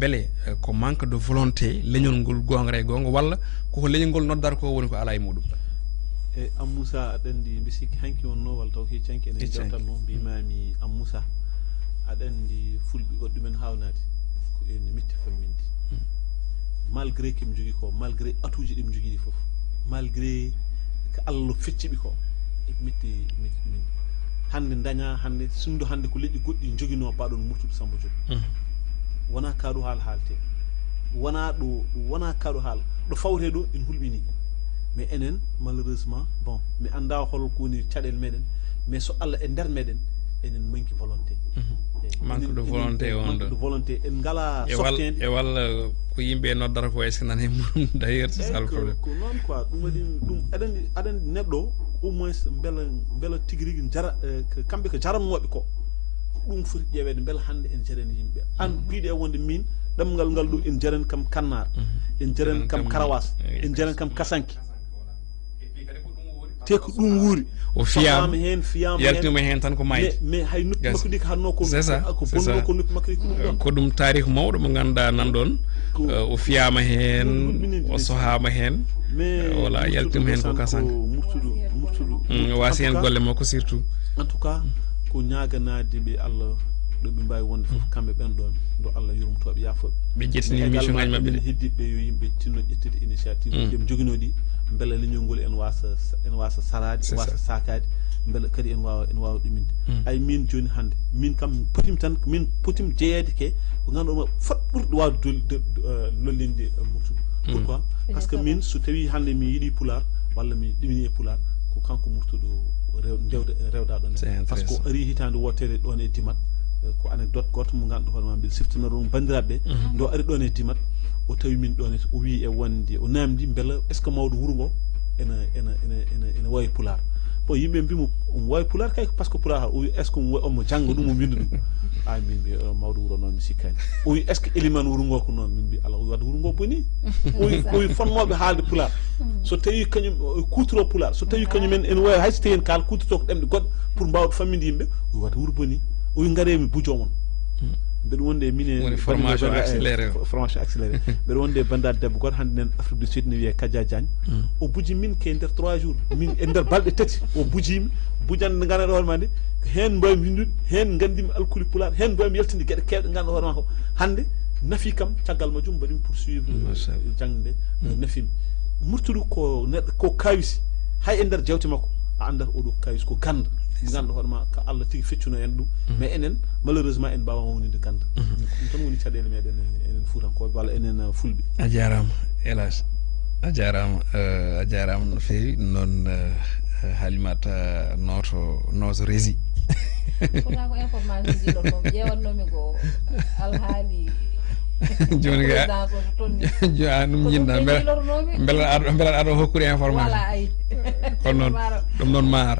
beele ko manque de volonté leñol ngol gonga e gonga walla koko leñol ngol noddata ko woni ko ala e muɗum e Am Moussa aɗa andi mbi sikki hanki wonno walla taw heccanki enen jewtanno mbimami Am Moussa aɗa andi fulɓe waɗi ɗumen hawnade ko ene mitti famminde malgré keɓe jogui ko malgré atuji ɗeɓe jogui ɗi foof malgré ko Allah fecciɓe ko metti min hande daña hande sundo hande ko leƴƴi goɗɗi joguino baɗon murtuɗo Samba Diop wona kaɗo haal haalte wona ɗo wona kaɗo haal ɗo fawte ɗo en hulɓini mais enen malheureusement bon mi anda hol koni caɗele meɗen mais so Allah e nder meɗen enen manki volonté manque de volonté on de volonté en ngala softede e walla ko yimɓe noddata ko est ce que nane d'ailleurs c'est ça le problème ko noon quoi ɗum waɗi ɗum aɗen neɗɗo au moins beela tigui rigui jara kamɓe ko jarannoɓe ko ɗum foti ƴeewede beela hande en jarani yimɓe an biɗe e wonde min ɗemgal ngal ɗo en jarani kam kannar en jarani kam karawas en jarani kam kasanki te ko ɗum wuuri o fiyama hen fiyama yaltima hen tan ko mayde mais hay noppi makko ɗi ko hanno ko c'est ça ko bonno ko noppi makko ɗi ko ɗum tarikh mawɗo mo ganduɗa nan ɗon o fiyama hen o sohama hen voilà yaltima hen ko kasanka murtuɗo wasi hen golle makko surtout en tout cas ko ñaganade ɓe Allah ɗo ɓe mbawi wonde foof kamɓe ɓen ɗon do Allah yurmtoɓe yafoɓe ɓe jettini mission ngaji mabɓe ɗe heddiɓe yo yimɓe tinno ƴettude initiative ɗeɓe joguinoɗi beela leñol ngol en wasa sarade wasa sakade beela kadi en wawa ɗuminde ay min joni hande min kam potim tan min potim jeeyede ke ko ganduɗa fot ɓurɗo wawde lollinde murtuɗo pourquoi par ce que min so tawi hande mi yiiɗi pular walla mi ɗimini e pular ko kanko murtuɗo rewda ɗon par ce que o ari hitande wotere ɗon e Dimat ko anecdote goto mo ganduɗa hoorema mbiɗa siftanoro ɗum bandiraɓeɓe ndo ari ɗon e Dimat o tawi min ɗon o wi e wonde o namdi beela est ce que mawɗo wuuro ngo ene wawi pular bon yimɓe mbimo omo wawi pular kay par ce que pular o wi est ce que omo jangga ɗum o winda ɗum min mbi mawɗo wuuro noon mi sikkani o wi est ce que éliman wuuro ngo ko noon min mbi ala o wi wadde wuuro ngo boni o wi fonnoɓe haalde pular so tawi kañum kutoro pular so tawi kañumen ene wawi hay so tawi en kaal kutorto ko ɗemɗe goɗɗe pour mbawde famminde yimɓe o wi wadde wuuro boni o wi gaaremi bujomon mbeɗa wonde e mine formation accéléré mbeɗa wonde e bandade debbo goto hande nen Afrique du Sud ne wiye Kadia Diagne o buji min ke nder 3 jours min e nder balɗe tati o bujimi bujande ganduɗa hoorema nde hen mbawmi windude hen gandimi alkuli pular hen mbawmi yaltinde gueɗe kewɗe ganduɗa hoorema ko hande nafi kam caggal majjum mbaɗimi poursuivre jangde nde nafimi murtuɗo ko neɗɗo ko kawisi hay e nder jewte makko a andata oɗo kawisi ko ganda ganduɗa hoorema ko Allah tigui feccuno en ɗum mais enen malheureusement en mbawa wonide ganda ɗum tan woni caɗele meɗen enen Fuutankoɓe walla enen Fulɓe a jarama hélas a jarama no fewi noon Halimata noto rési kona ko information ji ɗon moom ƴewannomi ko alhaali joni ga ɗum jinda beela aɗa hokkude information kono noon ɗum noon maar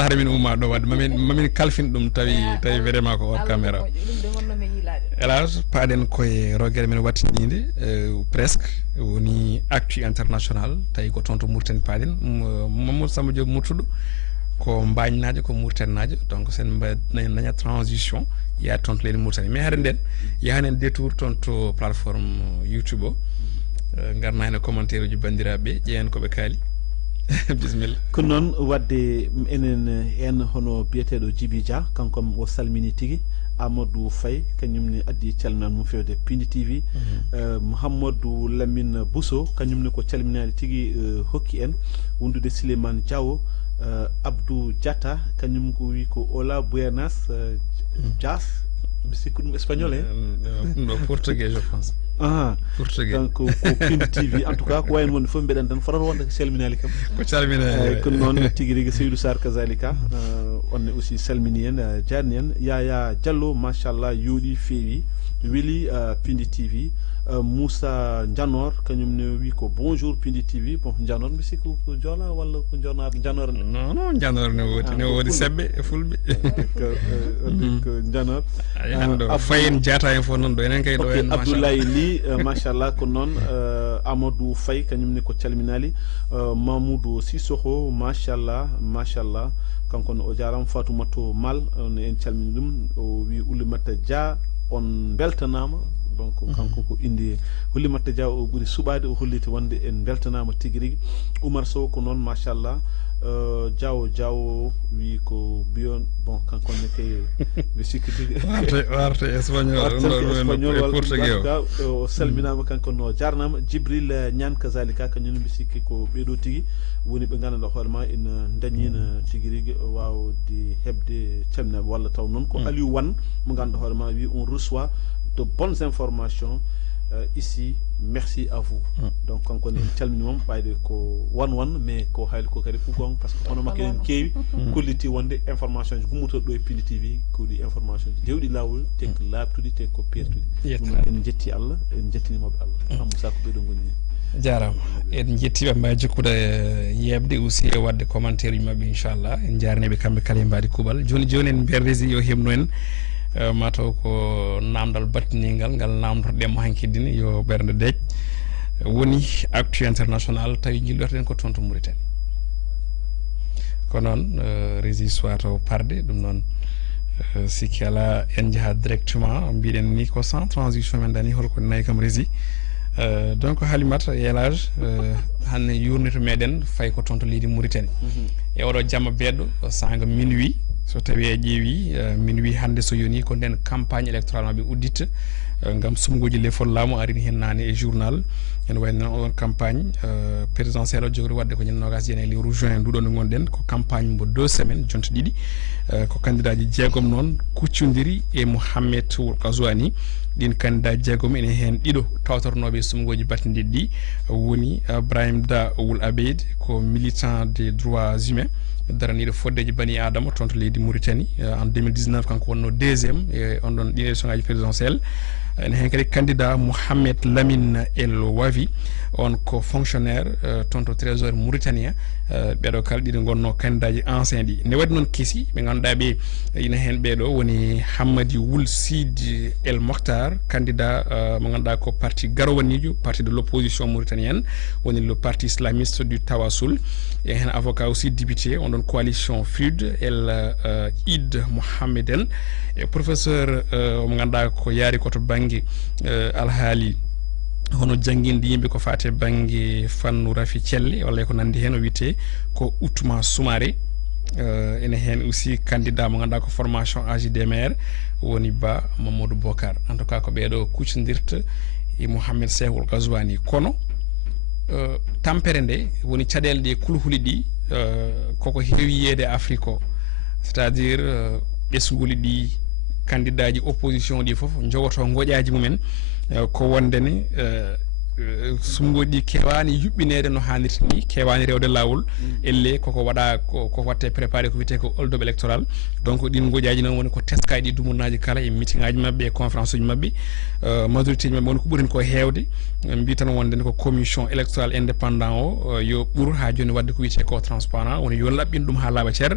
haade min umma ɗo wadde mamin kalfin ɗum tawi vraiment ko hors caméra hélas paaɗen koye rogguere men wattinide presque woni actu international tawi ko toon to Mauritanie paaɗen Mamadou Samba Diop murtuɗo ko mbañnajo ko Mauritanajo donc sen daña transition ya toon to leydi Mauritanie mais haade nden yahanen détour toon to plateforme YouTube o garna hen commentaire uji bandiraɓe ƴeewen koɓe kaali bisimilla ko noon wadde enen en hono biyeteɗo Djiby Dia kankom o salmini tigui Amadou Faye kañumne addi calminal mum fewde Pindi TV Mouhamadou Lamine Bousso kañumne ko calminade tigui hokki en wondude Souleymane Diawo Abdou Diatta kañum ko wi ko Ola Buenas Dias mi sikku ɗum espagnol no portugais je pense portugais donc ko Pindi TV en tout cas ko wayno wonde fof mbeɗen tan fotata wonde ko calminali kam ko calminali ko noon tigui rigui Seydou Sar kazalika onne aussi salmini en jarni en Yaya Diallo machallah yooɗi feewi weeli Pindi TV Moussa Dianor kañumne wi ko bonjour Pindi TV bon Dianor mi sikku ko joola walla ko Dianor non Dianor ne wodi sebbe e fulɓe ko Dianor ɗo Fayen Diata en fof noon ɗo enen kay ɗo en Abdoulaye Ly machallah ko noon Amadou Faye kañumne ko calminali Mamoudou Sissoko machallah kanko o jarama Fatoumata Mal on en calmini ɗum o wi Oulimata Dia on beltanama donc kanko ko indi Oulimata Dia o ɓuuri suɓade o holliti wonde en beltanama tigui rigui Oumar Sow ko noon machallah Diaw wi ko biyon bon kanko ne kay mi sikki warte espagnol wal portugais o salminama kanko no jarnama Djibril Niane kazalika kañum mi sikki ko ɓeɗo tigi woni ɓe gandanɗa hoorema ina dañina tigi rigui wawde hebde calminaɓe walla taw noon ko Aliou Wane mo ganduɗa hoorema wi on reçoit de bonnes informations ici merci à vous donc kanko ne en calminimon ɓayde ko wan mais ko hayli ko kadi ɓugon par ce que hono makko en keewi kolliti wonde information ji gummotoɗo ɗo e Pindi TV ko ɗi information ji dewɗi lawol te ko labtuɗi te ko pertuɗi ɗum en jetti Allah en jettinimoɓe Allah Moussa ko ɓeɗo goni jarama en jettiɓe mbawi jokkude yebde aussi e wadde commentaire uji mabɓe inchallah en jaraniɓe kamɓe kala e mbadi kuuɓal joni en mbiyan rési yo hemno en mataw ko namdal battiningal ngal namdotoɗemo hankiddine yo ɓerde deej woni actu international tawi jillotoɗen ko toon to Mauritanie ko noon rési soit taw parde ɗum noon sikki ala en jaaha directement mbiɗen ni ko sans transition men dani holko nayi kam rési donc Halimata Elage hande yurnito meɗen fay ko toon to leydi Mauritanie e oɗo jamma beɗɗo sanga minuit so tawi e ƴeewi minuit hande so yoni ko nden campagne électorale mabɓe udditta gam sumgoji lefol laamu arini hen nane e journal ene wayno noon oɗon campagne présidentiel o jogori wadde ko ñande nogas jeenayyi lewru juin nduɗo nde gonɗen ko campagne mbo 2 semaines jonte ɗiɗi ko candidat ji jeegom noon kuccodiri e Mouhamed Ould Ghazouani ɗin candidat jeegom ene hen ɗiɗo tawtornoɓe sumgoji battidiɗi ɗi woni Brahim Da Ould Abeid ko militant des droits humains daraniɗo foddeji bani adama toon to leydi Mauritanie en 2019 kanko wonno deuxiéme e on ɗon ɗin élection ngaji présidentielle ene hen kadi candidat Mohamed Lamine El Wavi on ko fonctionnaire toon to trésor mauritanien ɓeɗo kala ɗiɗo gonno candidat ji ancien ɗi ne waɗi noon keesi ɓe ganduɗa ɓe ina hen ɓeɗo woni Hammadi Ould Sidi El Mokhtar candidat mo ganduɗa ko parti garowanijo parti de l'opposition mauritanienne woni le parti islamiste du Tawassoul e hen avocat aussi député on ɗon coalition FRUD El Id Mohammeden e professeur mo ganduɗa ko yaari koto banggue alhaali hono jangguinde yimɓe ko fate banggue fannu Rafi Thielle walla ko nandi hen o wiyete ko Ousmane Soumaré ene hen aussi candidat mo ganduɗa ko formation AJDMR woni Ba Mamadou Bocar en tout cas ko ɓeɗo kuccodirta e Mouhamed Ould Ghazouani kono tampere nde woni caɗele ɗe kulhuli ɗi koko heewi yiyede Afrique o c'est à dire ɓesguli ɗi candidat ji opposition ɗi foof jogoto goƴaji mumen ko wondene sumgoji ɗi kewani yuɓɓinede no hannirta ni kewani rewde lawol elle koko waɗa ko watte préparé ko wiyete ko hold up électoral donc ɗin goƴaji noon woni ko teskaji ɗi dumunnaji kala e meeting aji mabɓe e conférence uji mabɓe majorité ji mabɓe woni ko ɓuurin ko hewde mbi tan wondene ko commission électoral indépendant o yo ɓuur ha joni wadde ko wiyete ko transparent woni yo laɓɓin ɗum ha laaɓa ceer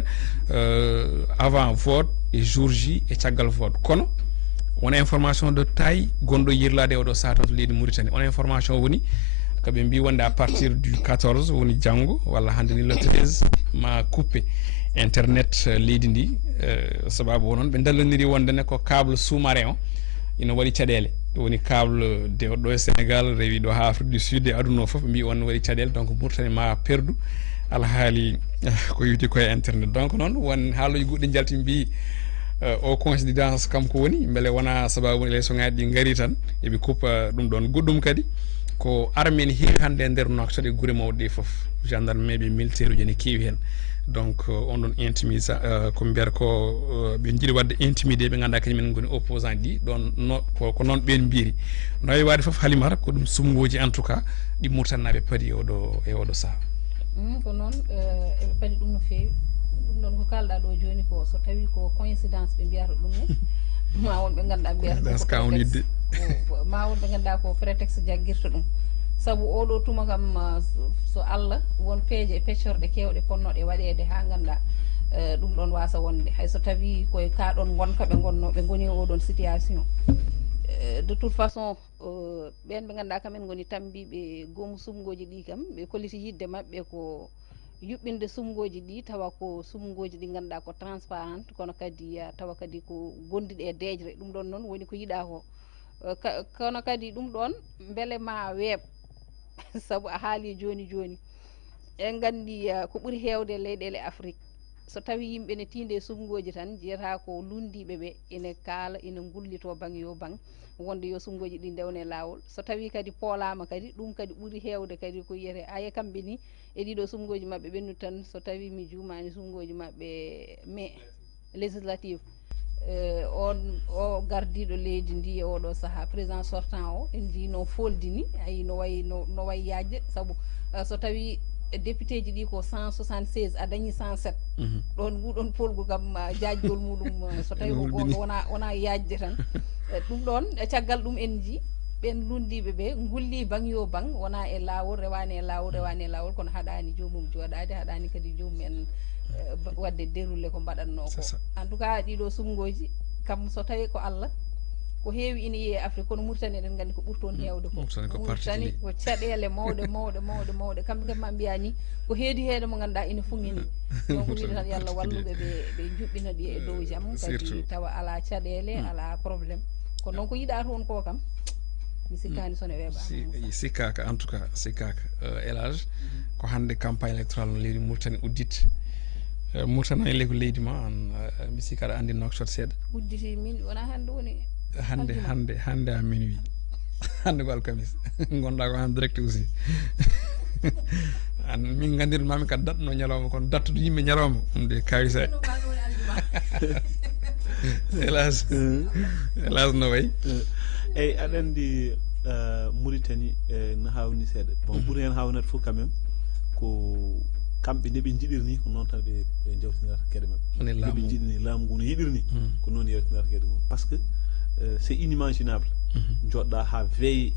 avant vote e jour J e caggal vote kono won information de taille gonɗo yirlade oɗo satan to leydi Mauritanie on information woni koɓe mbi wonde à partir du 14 woni janggo walla hande ni le 13 ma coupé internet leydi ndi sababu noon ɓe dallodiri wondene ko câble sous-marin o ina waɗi caɗele woni câble de ɗo e Sénégal rewi ɗo ha Afrique du Sud e aduna o foof mbi on waɗi caɗele donc Mauritanie ma perdu alhaali ko yiwti koye internet donc noon won haaluji goɗɗi jalti mbi o coïncidence kam ko woni beele wona sababu élection ngaji ɗi gaari tan eɓe kuppa ɗum ɗon goɗɗum kadi ko armée ne heewi hande e nder nokta ɗe guure mawɗe ɗe foof gendarme ɓe militaire uji ne keewi hen donc on ɗon intimisa ko mbiyata ko ɓe jiiɗi wadde intimidé ɓe ganduɗa kañumen goni opposant ɗi ɗon ko noon ɓen mbiri no wawi wade foof Halimata ko ɗum sumgoji en tout cas ɗi murtannaɓe paadi e oɗo saaha ko noon eɓe paadi ɗum no feewi ɗum ɗon ko kalɗa ɗo joni ko so tawi ko coïncidence ɓe mbiyata ɗum ne ma won ɓe ganduɗa mbiyata ma won ɓe ganduɗa ko prétexte jagguirta ɗum saabu oɗo tuma kam so Allah won peeje e peccorɗe kewɗe ponnoɗe waɗede ha ganduɗa ɗum ɗon wasa wonde hayso tawi koye kaɗon gonka ɓe gonno ɓe goni oɗon situation de toute façon ɓen ɓe ganduɗa kamen goni tambiɓe goomu sumgoji ɗi kam ɓe kolliti yidde mabɓe ko yuɓɓinde sumgoji ɗi tawa ko sumgoji ɗi ganduɗa ko transparente kono kadi tawa kadi ko gondiɗe e deejre ɗum ɗon noon woni ko yiɗa ko kono kadi ɗum ɗon beele ma weeɓ saabu a haali joni en gandi ko ɓuri heewde leyɗele Afrique so tawi yimɓe ne tiinde sumgoji tan jiyata ko lundiɓe ɓe ina kaala ina gullito bang yo bang wonde yo sumgoji ɗi ndewne lawol so tawi kadi poolama kadi ɗum kadi ɓuri heewde kadi ko yiyete aya kamɓe ni e ɗiɗo sumgoji mabɓe ɓennu tan so tawi mi juumani sumgoji mabɓe mai législative on o gardiɗo leydi ndi e oɗo saaha président sortant o en jii no foldini ayi no way yajde saabu so tawi député ji ɗi ko 176 a dañi 107 ɗon nguɗon polgu kam jaajgol muɗum so tawi ko gonga wona yajde tan ɗum ɗon caggal ɗum en jii ɓen lundiɓe ɓe gulli bang yo bang wona e lawol rewani e lawol kono haɗani jomum joɗade haɗani kadi jomum en wadde déroulé ko mbaɗatno ko en tout cas ɗiɗo sumgoji kam so tawi ko Allah ko heewi ina yiye Afrique kono Mauritanie eɗen gandi ko ɓuri toon heewde ko Mauritanie ko caɗele mawɗe kamɓe kam ma mbiya ni ko heedi heede mo ganduɗa ina fumini donc wiide tan yallah walluɓe ɓe juɓɓina ɗi e dow jaam kadi tawa ala caɗele ala probléme kono noon ko yiɗa toon ko kam mi sikkani sone weeɓa sikkaka en tout cas sikkaka Elage ko hande campagne électorale no leydi Mauritanie uddite Mauritanie ley ko leydi ma an mi sikka aɗa andi Nouakchott seeɗa udditi min wona hande woni hande à minuit hande ko alkamis gonɗa ko en direct aussi an min gandirmami ka datno ñalawma kono dattude yimɓe ñalawma ɗum de kawisa hélas no way eyyi aɗa andi Mauritanie no hawni seeɗa bon ɓuuri hen hawnat fof quand même ko kamɓe nde ɓe jiɗirni ko noon tan ɓe jawtinirata gueɗe mabɓe ɓe jiɗini laamu ngu no yiɗirni ko noon yewtinirata gueɗe mum par ce que c'est inimaginable joɗɗa ha veille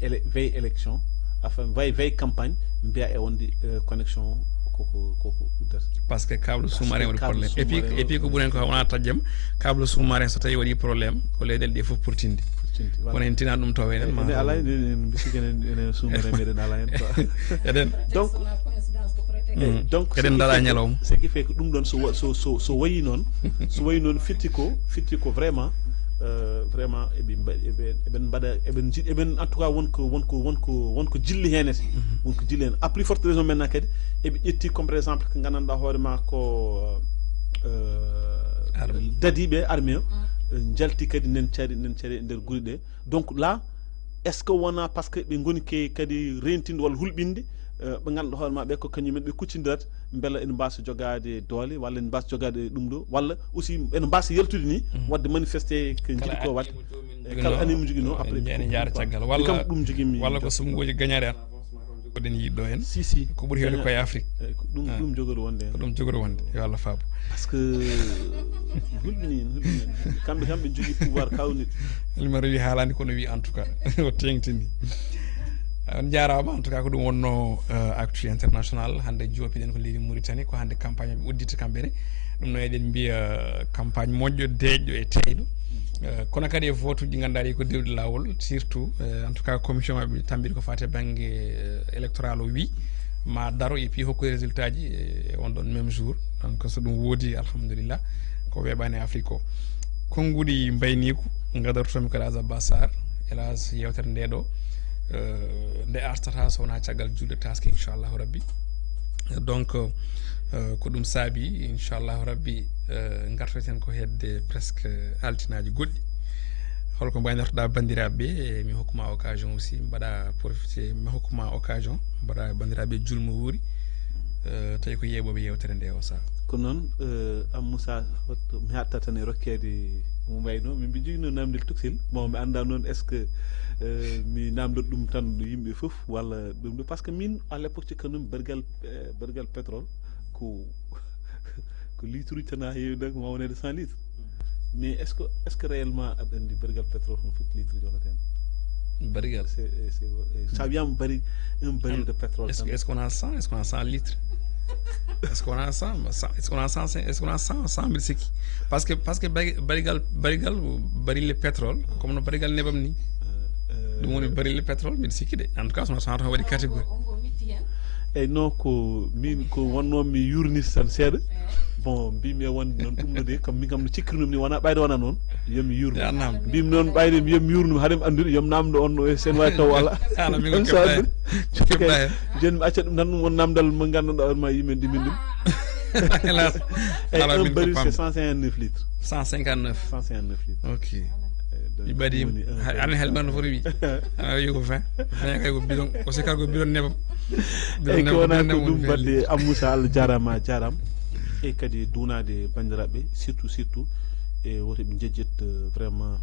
élection enfin veille campagne mbiya e wonde connexion koko uddata par ce que câble sous-marin waɗi probléme et puis ko ɓuuri hen ko wona tajjam câble sous-marin so tawi waɗi probléme ko leyɗele ɗe foof pourtinde kono en tinani ɗum taw enen ene ala en bisiki enen sous-marin meɗen ala hen eɗen donc eɗen dara ñalawma ce qui fait que ɗum ɗon so wayi noon so wayi noon fitti ko vraiment vraiment eɓen mbaɗa eɓen jiɗ eɓen en tout cas wonko jilli henete wonko jilli hen à plus forte raison maintenant kadi eɓe ƴetti comme par exemple ko gandanɗa hoorema ko dadiɓe armée o jalti kadi nen caari e nder guuri ɗe donc là est ce que wona par ce que ɓe goni kadi rentinde walla hulɓinde ɓe ganduɗa hoorema ɓe ko kañumen ɓe kuccidirat beela ene mbasa jogade doole walla ene mbasa jogade ɗum ɗo walla aussi ene mbasa yaltude ni wadde manifesté ko jiɗi ko wadde kala animo joguino après ene jaara caggal walla ɗum joguimi walla ko sumgoji gagnade an koɗen yiɗɗo hen si ko ɓuuri hewde koye Afrique ɗum jogori wonde ko ɗum jogori wonde yo Allah faabo par ce que hulɓini kamɓe jogui pouvoir kawniɗo ilma rewi haalani kono wi en tout cas o tengtini on jarama en tout cas ko ɗum wonno actu international hande joopiɗen ko leydi Mauritanie ko hande campagne ɓe uddita kamɓene ɗum no eɗen mbiya campagne moƴƴo deeƴɗo e teyɗo kono kadi e vote uji ganduɗa ɗi ko dewɗi lawol surtout en tout cas commission maɓe tambiri ko fate banggue électoral o wi ma daro et puis hokkoye résultat ji e on ɗon même jour donc so ɗum woodi alhamdulillah ko weeɓani Afrique o konnguɗi mbayniku gadartomi ko Elage Abbas Sarr Elage yewtere nde ɗo nde artata so wona caggal julde taske inchallahu rabbi donc ko ɗum saabi inchallahu rabbi gartoten ko hedde presque altinaji goɗɗi holko mbaynortoɗa bandiraɓeɓe mi hokkuma occasion aussi mbaɗa profité mi hokkuma occasion mbaɗa bandiraɓe julmo wuuri tawi ko yeeɓoɓe yewtere nde o saaha ko noon am Moussa mi hatta tan e rokkede mo wayno min mbi joguino namdel tuksil bon mi anda noon est ce que mi namdot ɗum tan yimɓe foof walla ɗum ɗo par ce que min à l'époque cikkanumi bergal pétrole ko litre uji tan ha heewi donc ma wonede 100 litres mais est ce que réellement aɗa andi bergal pétrole no foti litre jonaten barigal sa wiyama bari un baril de pétrole est ce qu'on a 100 est ce qu'on a 100 litres est-ce qu'on a 100 est-ce qu'on a 100 est-ce qu'on a 100 mille sikki parce que barigal baril pétrole comme no barigal nebam ni ɗum woni baril pétrole mbiɗa sikki de en tout cas sono tan waɗi catégorie eyyi non ko min ko wonno mi yurnis tan seeɗa bon mbimi wonde noon ɗum ɗo de comme min kam no cikkirnumi ni wona ɓayde wona noon yomi yurnu mbimi noon ɓayde yomi yurnumi haɗemi andude yomi namdo on sen wawi taw wala joni mi accat ɗum tan ɗum won namdal mo ganduɗa on ma yimɓe ndimin ɗum eyyi un baril c'est 159 litres 159 litres ok mi ɓaɗi an helɓan no foti wi ana wi ko fin kay ko bidon ko sikkat ko bidon nebam eyyi ko wona ko ɗum badde Amoussa Allah jarama jarama e kadi dunade bandiraɓe surtout e woto ɓe jejjet vraiment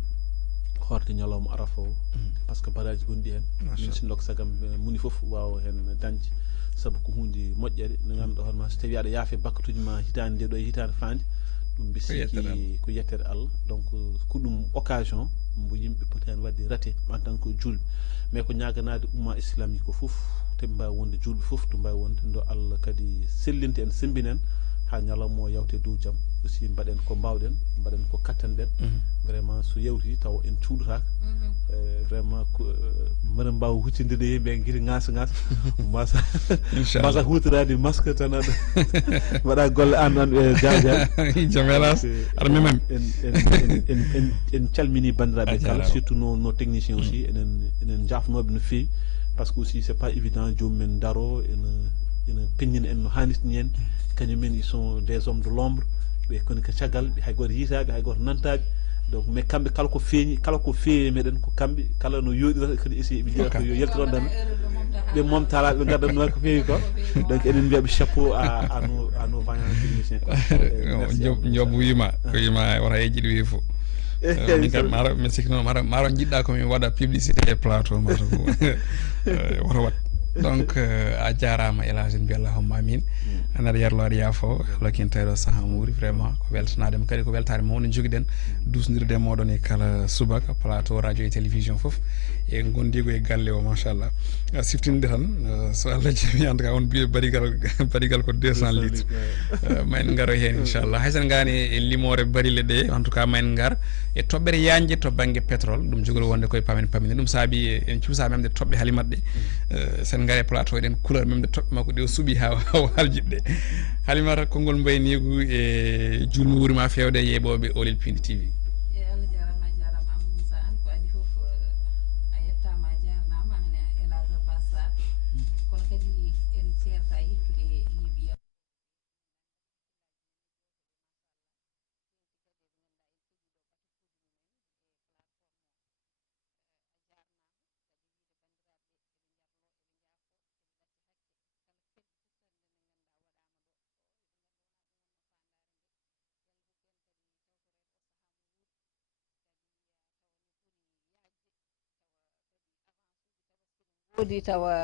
horde ñalawma arafa o par ce que baraji gonɗi hen min sinno ko sagam muni foof wawa hen dañde saabu ko hunde moƴƴere nde ganduɗa hoorema so tawi aɗa yaafe bakkatuji ma hitande nde ɗo e hitande fande ɗum bisiki ko yettere Allah donc ko ɗum occasion mbo yimɓe poti hen wadde raté en tant que julɓe mais ko ñaganade umma islamique ko foof teɓe mbawi wonde julɓe foof to mbawi wonde ndo Allah kadi sellinte en sembinen ha ñalawma o yawte dow jaam aussi mbaɗen ko mbawɗen mbaɗen ko kattanɗen vraiment so yewti taw en cuuɗotaka vraiment mbaɗen mbawa huccidede yimɓe guiri ngasa mbasa hutorade masque tan aɗa mbaɗa golle an jaja jaam hélas aɗa memami en calmini bandiraɓe kala surtout nos technicien aussi enen jafnoɓe no fewi par ce que aussi c'est pas évident jomumen daro ene peññina en no hannirtini en kañumen ils sont des hommes de l'ombre ɓe koni ko caggal ɓe hay goto yiitaɓe hay goto nantaɓe donc mais kamɓe kala ko feeñi meɗen ko kamɓe kala no yoɗirata kadi essaye ɓe jiiɗa ko yo yaltiroɗan ɓe momtalaɓe ɓe gaddanno ko feewi ko donc eɗen mbiyaɓe chapeau à nos vaillants techniciens job wima ko wima wata yejjiɗi wi fof min kam min sikki noon maro jiɗɗa komin waɗa publicité e plateau mata ko woto wat donc a jarama elage mbiya allahumma amin anaɗa yarlo aɗa yaafo lokin tawiɗo saaha muuri vraiment ko weltanadema kadi ko weltare mawde joguiɗen dusdirde moɗon e kala subaka plateau radio et télévision foof e gondigo e galle o machallah siftinde tan so Allah jaami en tout cas on mbiye barigal ko 200 litres ma en garo hen inchallah haysen gani e limore barile ɗe en tout cas ma en gar e toɓɓere yanje to banggue pétrole ɗum jogori wonde koye pamine ɗum saabi en cuusa memde toɓɓe haalimat ɗe sen gaare plateau eɗen couleur memde toɓɓe makko ɗe o suuɓi ha haljitɗe haalimata konngol mbaynigu e julmi wuurima fewde yeeɓoɓe Olel Pindi TV wodi tawa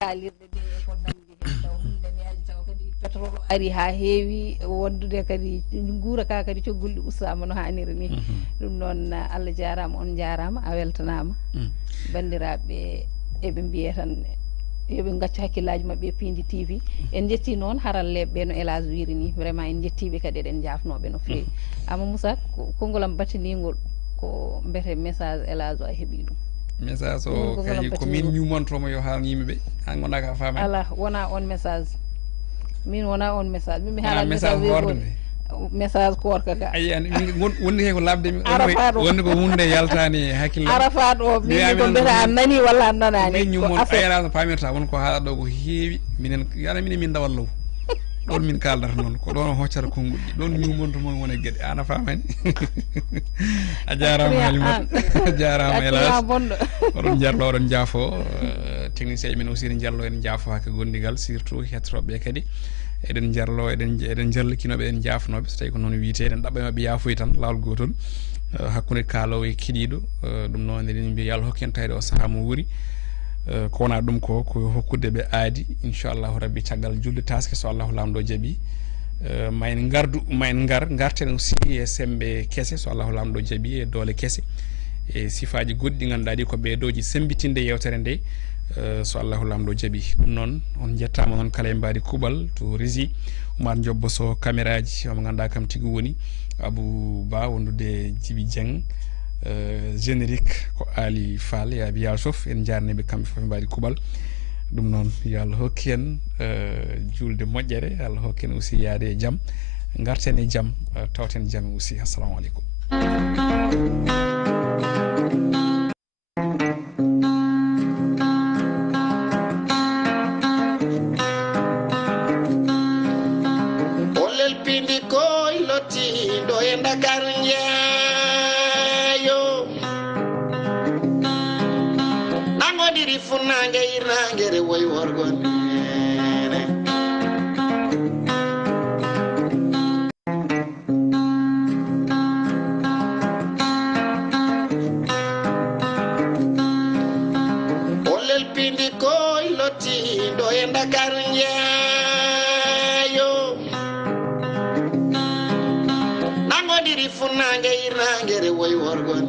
kalirɗe ɗe ko nandi hen taw hunde ne yaji taw kadi pétrole ari ha heewi wondude kadi guura ka kadi coggolɗi ustama no hanniri ni ɗum noon Allah jarama on jarama a weltanama bandiraɓe eɓe mbiye tan yoɓe gaccu hakkillaji mabɓe e Pindi TV en jetti noon haralleɓe no Elage wiri ni vraiment en jettiɓe kadi eɗen jafnoɓe no fewi amma Moussa kongolam battinigol ko mbete message Elage o a heeɓi ɗum message o kay ko min ñumantomo yo haal yimɓeɓe han gonɗa ka faama ala wona on message min wona on message min mi haala message horde message korka ka ayi wonni he ko labde wonni ko hunde yaltani hakkille arafat o min ko mbete a nani walla a nanani min ñumon ayra pamirta won ko haala ɗo ko heewi minen yana minen min dawal law ɗon min kaldata noon ko ɗon hoccata konngolɗi ɗon ñumontomo wona gueɗe ana famani a jarama Halimata a jarama Elage oɗon jarlo oɗon jaafo technicien men aussi eɗen jallo en jaafo hakke gondigal surtout hettoɓe kadi eɗen jarlo eɗen jarlikinoɓe eɗen jafnoɓe so tawi ko noon wiite eɗen ɗaɓɓa mabɓe yaafoy tan lawol gotol hakkude kaalowo e kiɗiɗo ɗum noon eɗen mbiya yo Allah hokken tawde o saaha mo wuuri ko wona ɗum ko hokkude ɓe aadi inchallahu rabbi caggal julde taske so Allahu lamɗo jaaɓi ma en garten aussi e sembe kese so Allahu lamɗo jaaɓi e doole kese e sifaji goɗɗi ɗi ganduɗa ɗi ko ɓeedoji sembitinde yewtere nde so Allahu lamɗo jaaɓi ɗum noon on jettama noon kala e mbadi kuuɓal to régie Oumar Diobbo so caméra ji omo ganduɗa kam tigui woni Abou Ba wondude Djibi Dieng générique ko Ali Fall yaaɓe yaal fof en jarniɓe kamɓe fof ɓe mbaɗi kuɓal ɗum noon yo Allah hokki en julde moƴƴere Allah hokki en aussi yaade e jaam garten e jaam tawten jaam aussi assalamu aleykum olel pindi koy lottiɗo e Dakar jeeyo nangodiri funange irnangere woy worgon nene olel pindi koy lottiɗo e Dakar jeeyo nangodiri funange irnangere woy worgon